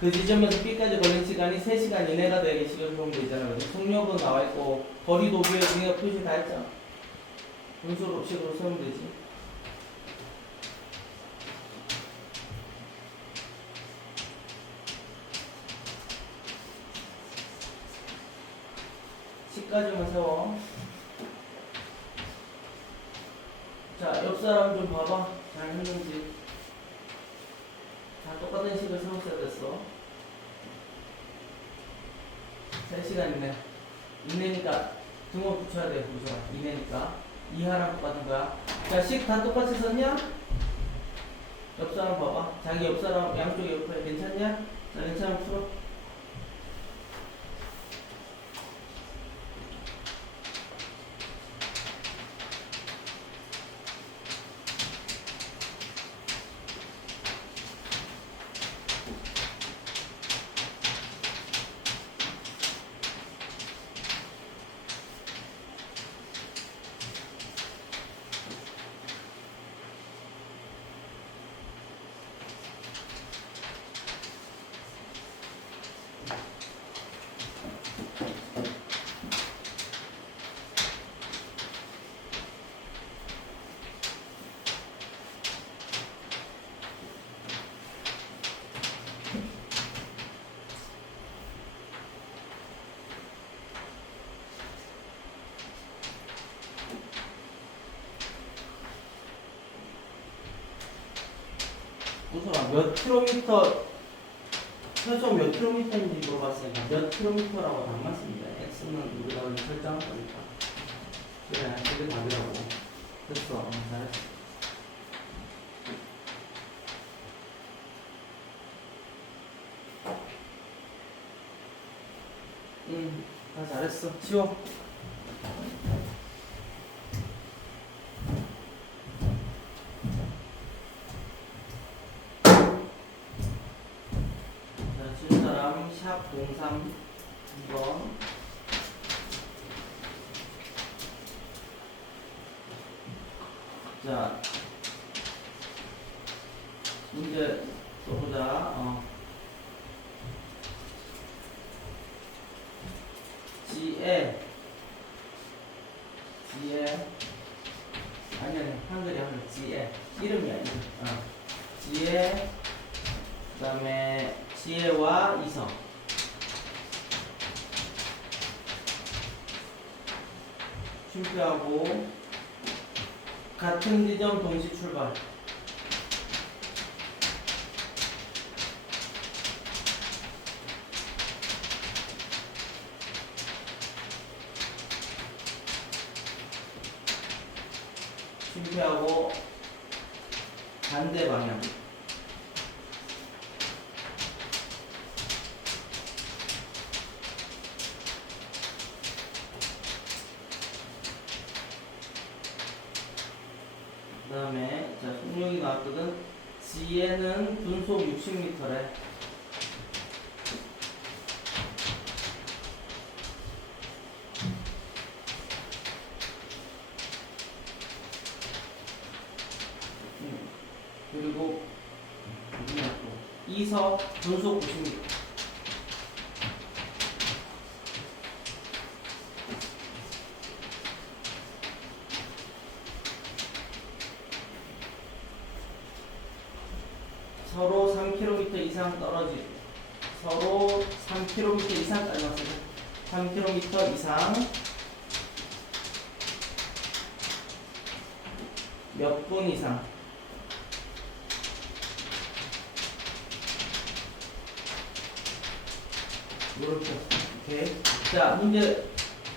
그 지점에서 B까지 걸린 시간이 3시간 이내가 되게 시간 보면 되잖아요. 그지? 속력은 나와 있고 거리 도구에 우리가 표시 다 했잖아. 분수식으로 쓰면 되지. 식까지만 세워. 자, 옆 사람 좀 봐봐. 잘 했는지. 다 똑같은 식을 세웠어야 됐어. 3시간 이내. 이내니까 등호 붙여야 돼, 보셔. 이내니까. 이하랑 똑같은 거야. 자, 식 다 똑같이 썼냐? 옆 사람 봐봐. 자기 옆 사람 양쪽 옆에 괜찮냐? 자, 괜찮으면 풀어. 우선아, 몇 킬로미터, 최소 몇 킬로미터인지 물어봤으니까 몇 킬로미터라고 담았습니다. X는 우리가 설정한 거니까. 그래, 그게 답이라고. 됐어. 잘했어. 다 잘했어. 치워. 자, 칠 사람 샵 03번. 자, 문제 써보자. 지혜, 아니, 한글이야, 한글. 지혜. 이름이야, 이름. 지혜, 그 다음에 지혜와 이성. 쉼표하고, 같은 지점 동시 출발. 쉼표하고 반대 방향. 그 다음에 자, 속력이 나왔거든. 지혜는 분속 60m래. 그리고 이서 분속 90m. 서로 3km 이상 떨어지. 서로 3km 이상까지 왔어요. 3km 이상 몇 분 이상. 이렇게. 오케이. 자, 문제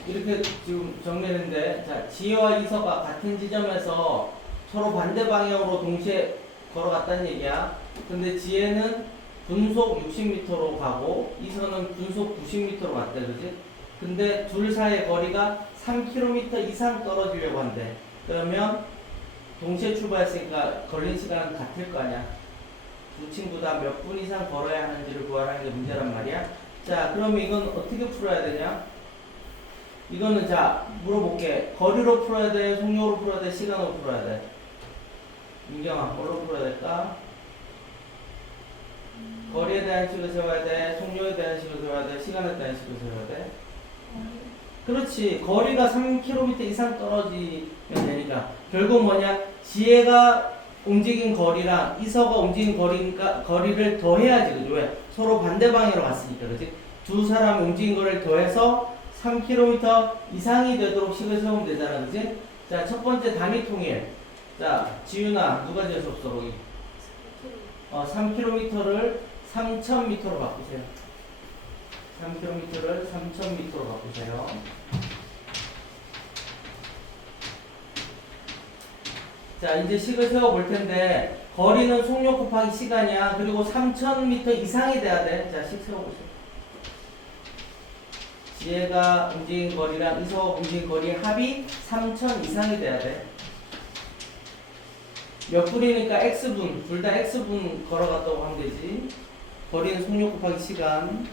이렇게 지금 정리했는데, 자, 지혜와 이서가 같은 지점에서 서로 반대 방향으로 동시에 걸어갔다는 얘기야. 근데 지혜는 분속 60m로 가고 이서는 분속 90m로 갔대, 그지? 근데 둘 사이의 거리가 3km 이상 떨어지려고 한대. 그러면 동시에 출발했으니까 걸린 시간은 같을 거 아니야. 두 친구 다 몇 분 이상 걸어야 하는지를 구하라는 게 문제란 말이야. 자, 그럼 이건 어떻게 풀어야 되냐? 이거는 자, 물어볼게. 거리로 풀어야 돼? 속력으로 풀어야 돼? 시간으로 풀어야 돼? 민경아, 뭘로 풀어야 될까? 거리에 대한 식을 세워야 돼? 속력에 대한 식을 세워야 돼? 시간에 대한 식을 세워야 돼? 그렇지. 거리가 3km 이상 떨어지면 되니까. 결국 뭐냐? 지혜가 움직인 거리랑 이서가 움직인 거리를 더해야지. 그죠? 왜? 서로 반대 방향으로 갔으니까. 그지? 두 사람이 움직인 거리를 더해서 3km 이상이 되도록 식을 세우면 되잖아. 그지? 자, 첫 번째 단위 통일. 자, 지윤아, 누가 제일 없어, 거기? 3km를 3000m로 바꾸세요. 3km를 3000m로 바꾸세요. 자, 이제 식을 세워 볼 텐데, 거리는 속력 곱하기 시간이야. 그리고 3000m 이상이 돼야 돼. 자, 식 세워 보세요. 지혜가 움직인 거리랑 이서가 움직인 거리의 합이 3000 이상이 돼야 돼. 몇 분이니까 x분, 둘 다 x분 걸어갔다고 하면 되지. 거리는 속력 곱하기 시간.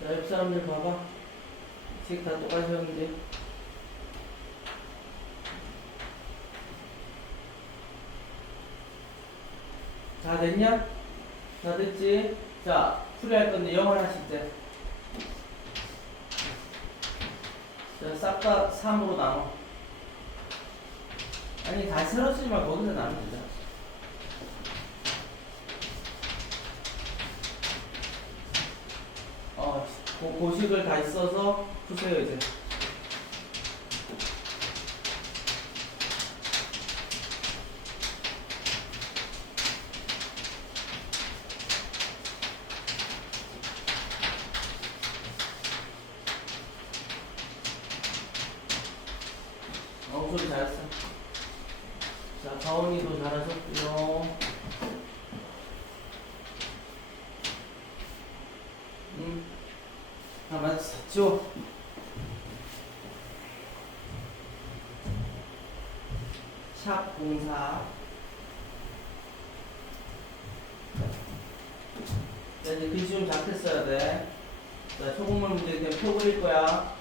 자, 옆 사람들 봐봐. 책 다 똑같이 하는데. 다 됐냐? 다 됐지? 자, 풀이할 건데 0 하나씩 돼. 자, 싹 다 3으로 나눠. 아니, 다 새로 쓰지 말고 거기서 나누면 되잖아. 고식을 다 써서 푸세요, 이제. 소리 잘했어. 자, 가온이도 잘하셨고요. 다 맞았죠? 샵 공사. 자, 이제 글씨 좀 작게 써야 돼. 자, 소금물 문제 그냥 표 그릴 거야.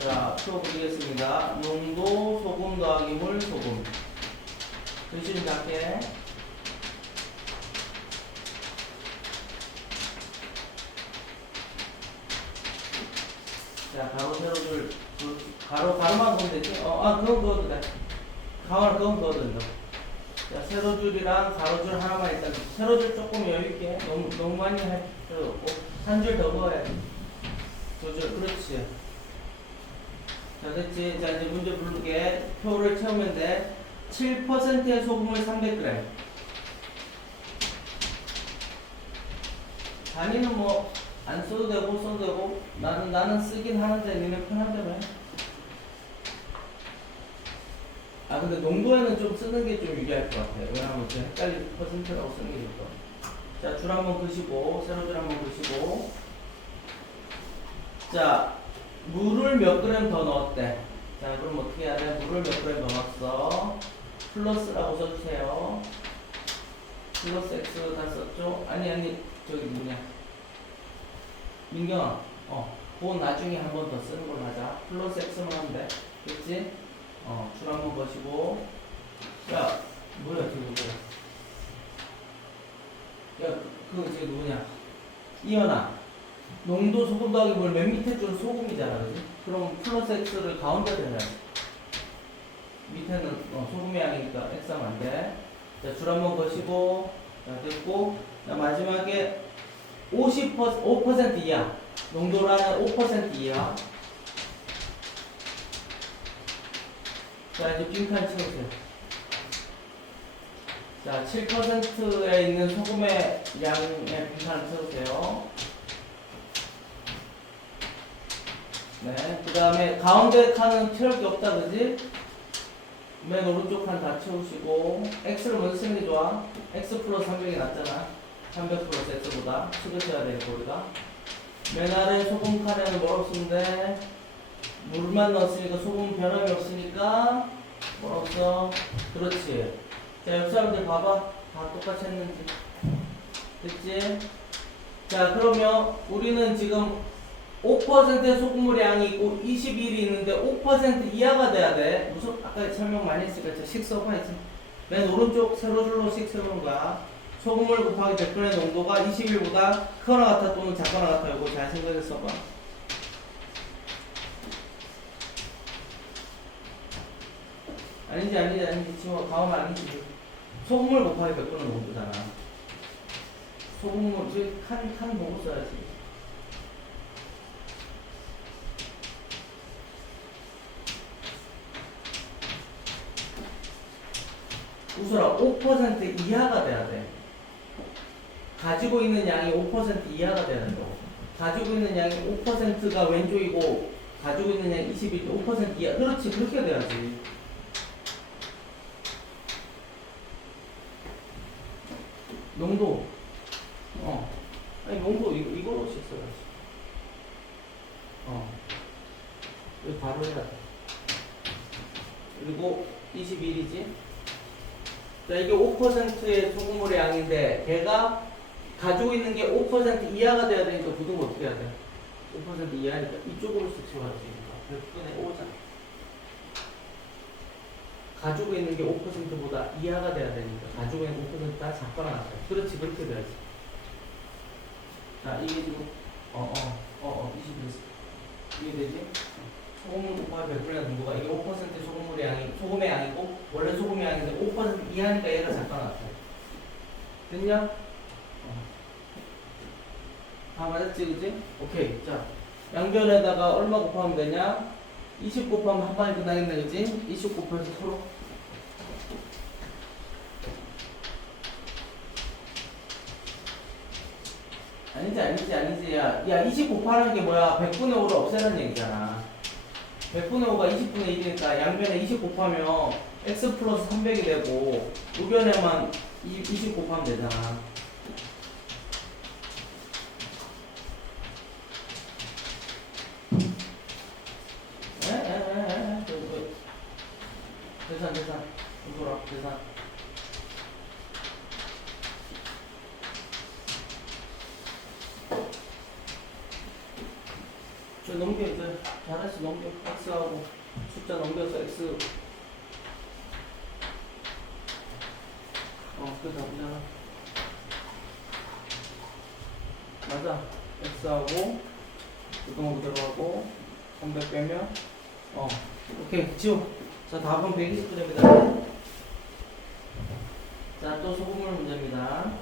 자, 표 그리겠습니다. 농도, 소금 더하기 물, 소금. 글씨 좀 작게. 자, 가로, 세로줄, 가로만 그으면 되지? 그건 그어도 돼. 가로는 그건 그어도 된다. 자, 세로줄이랑 가로줄 하나만 일단, 세로줄 조금 여유있게. 너무 많이 할 필요 없고. 한 줄 더 그어야 돼. 두 줄, 그렇지. 자, 됐지? 자, 이제 문제 부르게 표를 채우면 돼. 7%의 소금을 300g. 단위는 뭐, 안 써도 되고, 써도 되고, 나는 쓰긴 하는데, 니네 편한 대로 해. 근데 농도에는 좀 쓰는 게 좀 유리할 것 같아요. 왜냐하면 좀 헷갈릴 퍼센트라고 쓰는 게 좋을 것 같아요. 자, 줄 한번 그시고, 세로줄 한번 그시고. 자, 물을 몇 그램 더 넣었대. 자, 그럼 어떻게 해야 돼? 물을 몇 그램 더 넣었어? 플러스라고 써주세요. 플러스 X 다 썼죠? 아니, 저기 누구냐? 민경아, 그건 나중에 한 번 더 쓰는 걸로 하자. 플러스 X만 하면 돼. 됐지? 줄 한번 거시고. 야, 뭐야, 저기 누구야? 야, 저기 누구냐? 이현아. 농도 소금 더하기 물 맨 밑에 줄은 소금이잖아, 그지? 그럼 플러스 X를 가운데 대놔. 밑에는 소금이 아니니까 X 하면 안 돼. 자, 줄 한번 거시고. 자, 됐고. 자, 마지막에 5% 이하. 농도라는 5% 이하. 자, 이제 빈칸 채우세요. 자, 7%에 있는 소금의 양의 빈칸을 채우세요. 네. 그 다음에 가운데 칸은 채울 게 없다, 그지? 맨 오른쪽 칸 다 채우시고, x를 먼저 쓰는 게 좋아. x 플러스 300이 낫잖아. 300 플러스 x보다. 쓰셔야 되니까, 우리가. 맨 아래 소금 칸에는 뭐라고 쓰면 돼? 물만 넣었으니까 소금 변함이 없으니까, 뭐라고 써? 그렇지. 자, 옆 사람들 봐봐. 다 똑같이 했는지. 됐지? 자, 그러면 우리는 지금 5%의 소금물 양이 있고 21이 있는데 5% 이하가 돼야 돼. 무슨 아까 설명 많이 했으니까 저 식 써봐 이제. 맨 오른쪽 세로줄로 식 세우는 거야. 소금물 곱하기 100g의 농도가 21보다 크거나 같아 또는 작거나 같아. 이거 잘 생각해서 써봐. 아니지 지금 가오면 아니지. 소금물 곱하기 100g의 농도잖아. 소금물 저기 칸 보고 써야지. 우선아 5% 이하가 돼야 돼. 가지고 있는 양이 5% 이하가 돼야 된다고. 가지고 있는 양이 5%가 왼쪽이고 가지고 있는 양이 21, 5% 이하. 그렇지, 그렇게 돼야지. 농도. 아니 농도 이거로 써야지. 이거 바로 해야 돼. 그리고 21이지. 자, 이게 5%의 소금물의 양인데 걔가 가지고 있는 게 5% 이하가 돼야 되니까 부등을 어떻게 해야 돼? 5% 이하니까 이쪽으로 스치워야지. 100분의 5잖아. 가지고 있는 게 5%보다 이하가 돼야 되니까 가지고 있는 5%가 작거나 같아. 그렇지, 그렇게 돼야지. 자, 이게 지금 20 이해되지? 소금물 곱하기 100g의 농도가 이게 5% 소금물의 양이 소금의 양이고 원래 소금의 양인데 5% 이하니까 얘가 작거나 같아. 됐냐? 다 맞았지, 그지? 오케이. 자, 양변에다가 얼마 곱하면 되냐? 20 곱하면 한 방에 끝나겠네, 그지? 20 곱해서 서로. 아니지. 야, 20 곱하는 게 뭐야? 100분의 5를 없애는 얘기잖아. 100분의 5가 20분의 1이니까 양변에 20 곱하면 x 플러스 300이 되고 우변에만 20 곱하면 되잖아. 계산. 이거라, 계산. 저 넘겨, 이제. 잘했어, 넘겨. x하고 숫자 넘겨서 x. 그거 다 보잖아. 맞아. x하고 이동으로 들어가고 300 빼면 오케이, 지워. 자, 답은 120g입니다. 자, 또 소금물 문제입니다.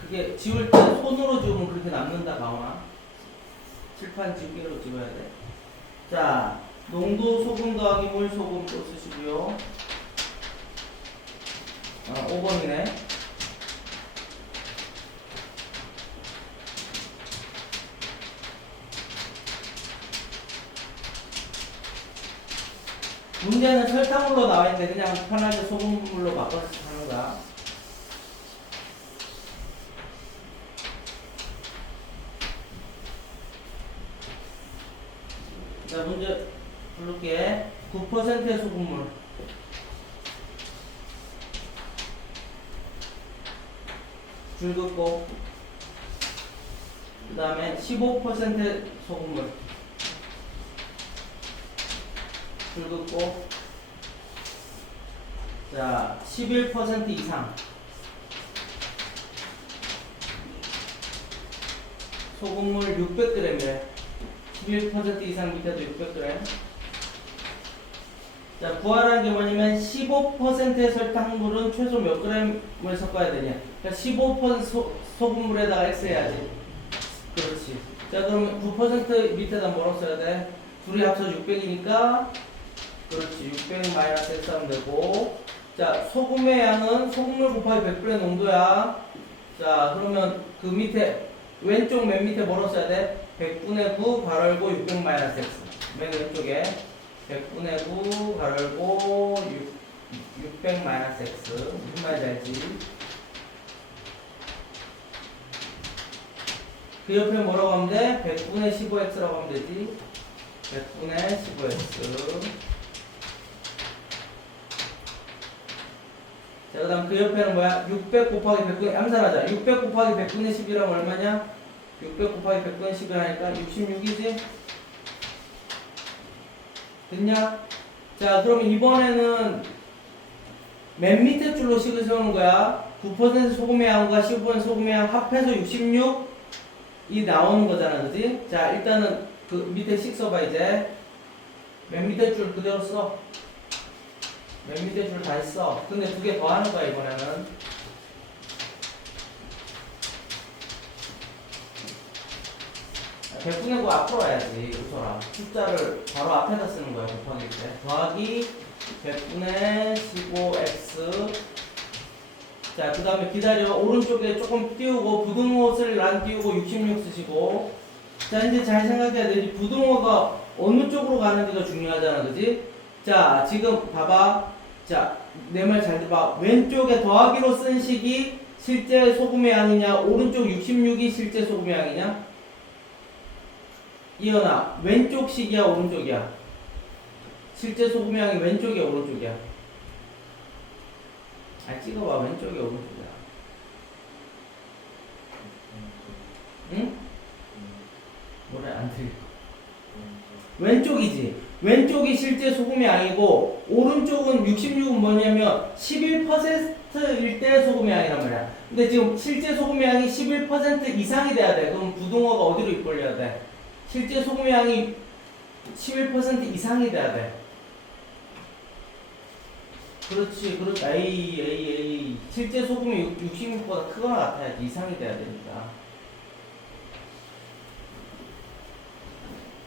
그게 지울 때 손으로 지우면 그렇게 남는다, 가오나. 칠판 지우개로 지워야 돼. 자, 농도 소금 더하기 물 소금 또 쓰시고요. 5번이네. 문제는 설탕물로 나와 있는데 그냥 편하게 소금물로 바꿔서 하는 거야. 자, 문제 부를게. 9%의 소금물. 줄 긋고. 그 다음에 15%의 소금물. 줄 긋고. 자, 11% 이상. 소금물 600g이래. 11% 이상 밑에도 600g. 자, 구하라는 게 뭐냐면 15%의 설탕물은 최소 몇 g을 섞어야 되냐. 그러니까 15% 소금물에다가 X 해야지. 그렇지. 자, 그러면 9% 밑에다 뭐라고 써야 돼? 둘이 합쳐 600이니까 그렇지. 600 마이너스 X 하면 되고. 자, 소금의 양은 소금물 곱하기 100g의 농도야. 자, 그러면 그 밑에 왼쪽 맨 밑에 뭐로 써야 돼? 100분의 9 괄호 열고 600 마이너스 x. 맨 왼쪽에 100분의 9 괄호 열고 600 마이너스 x. 무슨 말인지 알지? 그 옆에 뭐라고 하면 돼? 100분의 15x라고 하면 되지. 100분의 15x. 자, 그 다음 그 옆에는 뭐야? 600 곱하기 100분의, 암산하자. 600 곱하기 100분의 10이라면 얼마냐? 600 곱하기 100분의 10을 하니까 66이지? 됐냐? 자, 그럼 이번에는 맨 밑에 줄로 식을 세우는 거야. 9% 소금의 양과 15% 소금의 양 합해서 66이 나오는 거잖아, 그지? 자, 일단은 그 밑에 식 써봐, 이제. 맨 밑에 줄 그대로 써. 맨 밑에 줄 다 있어. 근데 두 개 더 하는 거야, 이번에는. 백분의 9 앞으로 와야지, 웃어라. 숫자를 바로 앞에다 쓰는 거야, 곱하기 때. 더하기 100분의 15x. 자, 그 다음에 기다려. 오른쪽에 조금 띄우고, 부등호를 안 띄우고 66 쓰시고. 자, 이제 잘 생각해야 돼. 부등호가 어느 쪽으로 가는지가 중요하잖아, 그지? 자, 지금 봐봐. 자, 내 말 잘 들어봐. 왼쪽에 더하기로 쓴 식이 실제 소금의 양이냐, 오른쪽 66이 실제 소금의 양이냐? 이현아, 왼쪽 식이야, 오른쪽이야? 실제 소금의 양이 왼쪽이야, 오른쪽이야? 아, 찍어봐. 왼쪽이야, 오른쪽이야? 응? 뭐래, 안 들려. 왼쪽이지. 왼쪽이 실제 소금의 양이고 오른쪽은 66은 뭐냐면 11%일 때 소금의 양이란 말이야. 근데 지금 실제 소금의 양이 11% 이상이 돼야 돼. 그럼 부등호가 어디로 입벌려야 돼? 실제 소금의 양이 11% 이상이 돼야 돼. 그렇지, 그렇지. 에이. 실제 소금이 66보다 크거나 같아야지. 이상이 돼야 되니까.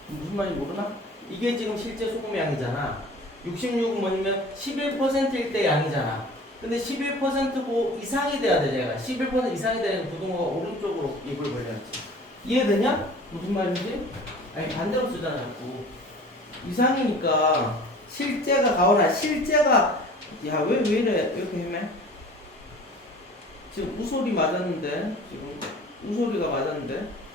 무슨 말인지 모르나? 이게 지금 실제 소금의 양이잖아. 66은 뭐냐면 11%일 때 양이잖아. 근데 11% 이상이 돼야 돼, 제가. 11% 이상이 되는 부등호가 오른쪽으로 입을 벌려야지. 이해되냐? 무슨 말인지? 아니, 반대로 쓰잖아, 자꾸. 이상이니까, 실제가 가오라. 실제가, 야, 왜 이래? 이렇게 헤매? 지금 우소리 맞았는데, 지금 우소리가 맞았는데.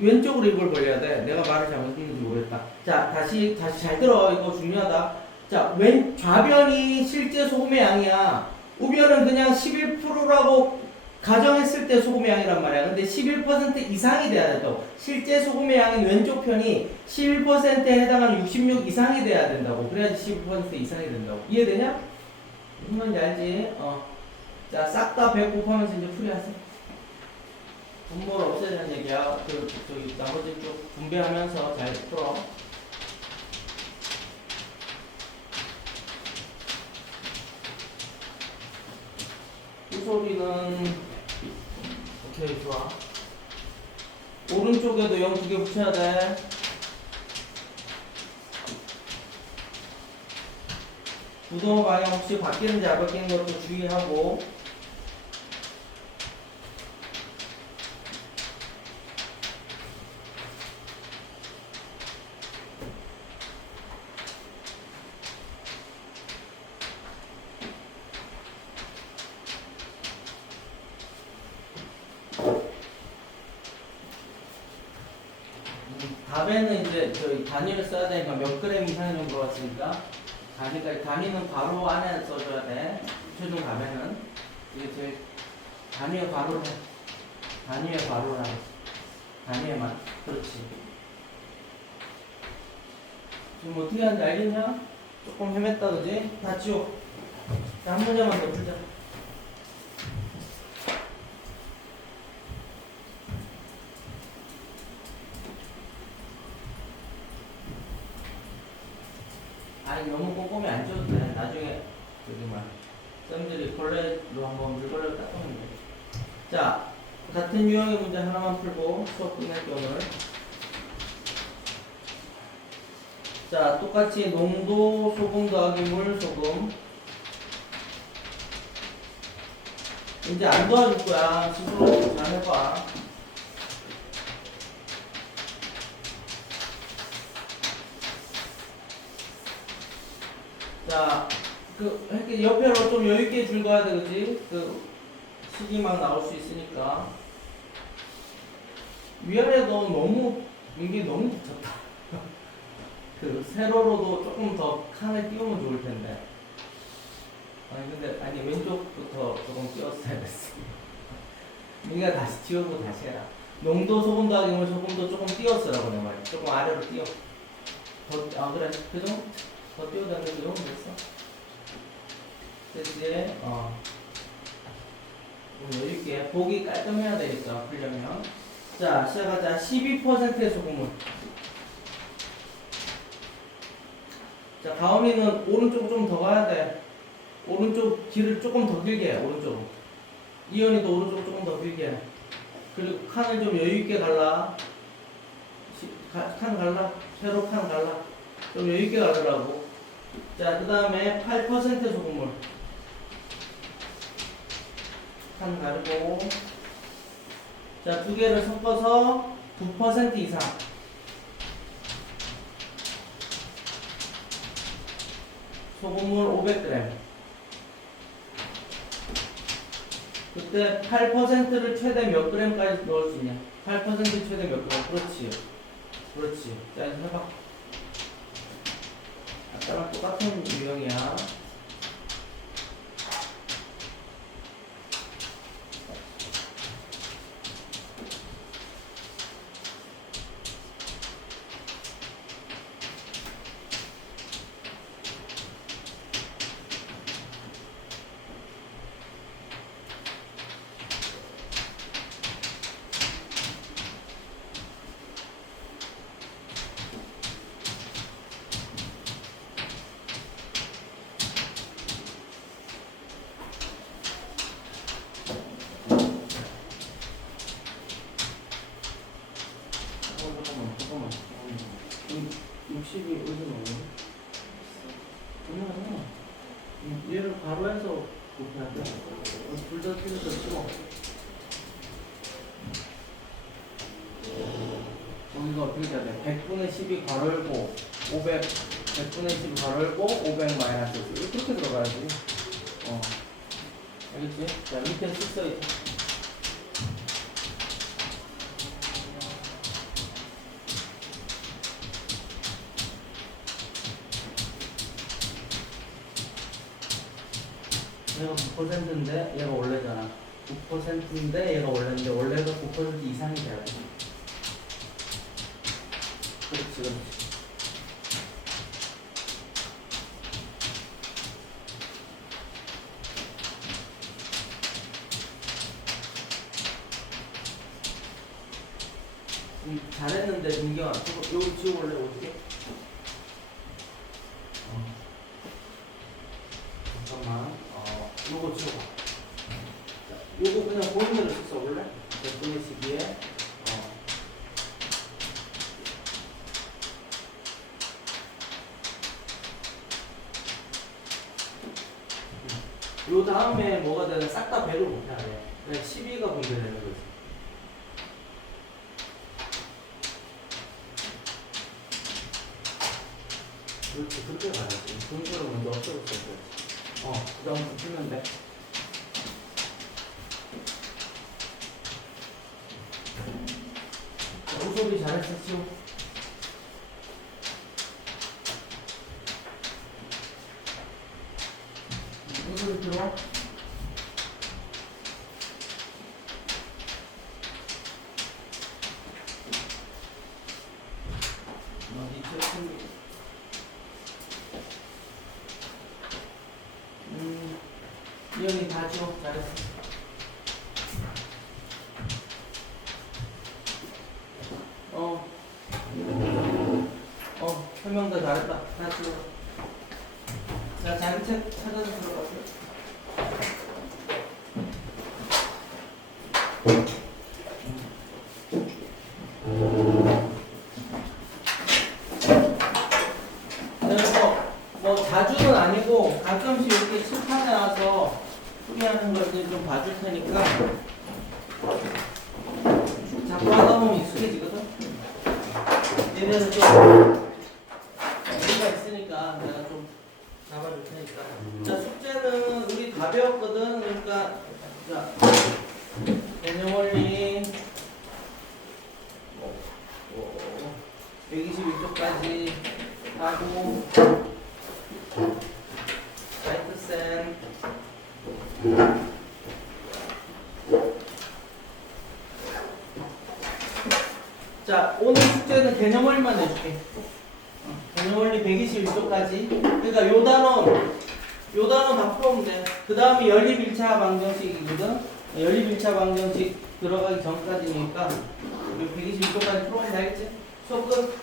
왼쪽으로 입을 벌려야 돼. 내가 말을 잘못했는지 모르겠다. 자, 다시 잘 들어. 이거 중요하다. 자, 좌변이 실제 소금의 양이야. 우변은 그냥 11%라고 가정했을 때 소금의 양이란 말이야. 근데 11% 이상이 돼야 된다고. 실제 소금의 양인 왼쪽 편이 11%에 해당하는 66 이상이 돼야 된다고. 그래야지 11% 이상이 된다고. 이해되냐? 무슨 말인지 알지? 자, 싹 다 100 곱하면서 이제 풀이하세요. 분모를 없애야 되는 얘기야. 저기 나머지 쪽 분배하면서 잘 풀어. 이 소리는 오케이, 좋아. 오른쪽에도 0 두 개 붙여야 돼. 부등호 방향 혹시 바뀌는지 안 바뀌는 것도 주의하고. 답에는 이제 저희 단위를 써야 되니까 몇 그램 이상 정도 왔으니까 단위는 괄호 안에 써줘야 돼. 최종 답에는 이게 제 단위의 괄호를 해. 단위의 괄호를 하고 단위에만. 그렇지. 지금 어떻게 하는지 알겠냐? 조금 헤맸다, 그지? 다 지워. 자, 한 문제만 더 풀자. 아니, 너무 꼼꼼히 안 지워도 돼. 나중에 저기 쌤들이 걸레로 한번 물걸레로 닦으면 돼. 자, 같은 유형의 문제 하나만 풀고 수업 끝낼게 오늘. 자, 똑같이 농도 소금 더하기 물 소금. 이제 안 도와줄 거야. 스스로 잘 해봐. 자, 이렇게 옆에로 좀 여유있게 긁어야 돼, 그지? 식이 막 나올 수 있으니까. 위아래도 이게 너무 붙였다. 세로로도 조금 더 칸을 띄우면 좋을 텐데. 아니, 왼쪽부터 조금 띄웠어야 됐어. 네가 다시 띄우고 다시 해라. 농도 소금 더하기 소금도 조금 띄웠으라고 내 말이야. 조금 아래로 띄워. 그래. 그 정도? 더 띄워야 되는데, 그 정도 됐어. 이제 여유있게 보기 깔끔해야 되니까 풀려면. 자, 시작하자. 12%의 소금물. 자, 가온이는 오른쪽 좀 더 가야 돼. 오른쪽 길을 조금 더 길게 해, 오른쪽으로. 이현이도 오른쪽 조금 더 길게 해. 그리고 칸을 좀 여유있게 갈라. 칸 갈라. 세로 칸 갈라. 좀 여유있게 가더라고. 자, 그 다음에 8% 소금물. 칸 가르고. 자, 두 개를 섞어서 9% 이상. 소금물 500g. 그때 8%를 최대 몇 g까지 넣을 수 있냐? 8% 최대 몇 g? 그렇지. 그렇지. 자, 이제 해봐. 아까랑 똑같은 유형이야. 잠깐만. 60이 어디서 나오냐? 그냥 얘를 바로 해서 곱해야 돼. 둘 다 필요해서 치워. 여기가 어떻게 돼야 돼? 100분의 10이 괄호 열고 500 100분의 10이 괄호 열고 500 마이너스 1. 이렇게 들어가야지. 알겠지? 자, 밑에 쓱 써있지. 얘가 9%인데 얘가 원래잖아. 9%인데 얘가 원래인데 원래가 9% 이상이 돼야 돼. 그렇지. 잘했는데 민경아, 여기 지워볼래 어떻게? 잠깐만. 요거 지워봐. 요거 그냥 보는 대로 써볼래? 100분의 12에 요 다음에 뭐가 되나 싹 다 배를 못해야 돼. 그냥 12가 분배되는 거지. 그렇지, 그렇게 가야지. 분수를 먼저 없애고 써야지. 그 다음 붙이면 돼. 우섭이 잘했어, 지금. 우섭이 들어. 어디 있지? 이현이 다 지워. 잘했어. 설명 더 잘했다. 다 지워. 자, 자기 책 찾아서 들어가세요. 그래서 뭐 자주는 아니고 가끔씩 이렇게 칠판에 와서 하는 걸 좀 봐줄 테니까 자꾸 하다 보면 익숙해지거든. 얘네는 좀 의미가 있으니까 내가 좀 잡아줄 테니까. 자, 숙제는 우리 다 배웠거든. 그러니까 자, 개념 원리 121쪽까지 하고 라이트센 자, 오늘 숙제는 개념 원리만 내줄게. 개념 원리 121쪽까지. 그러니까 요 단원 다 풀어오면 돼. 그 다음에 연립 1차 방정식이거든. 연립 1차 방정식 들어가기 전까지니까 우리 121쪽까지 풀어오면 되겠지? 수업 끝.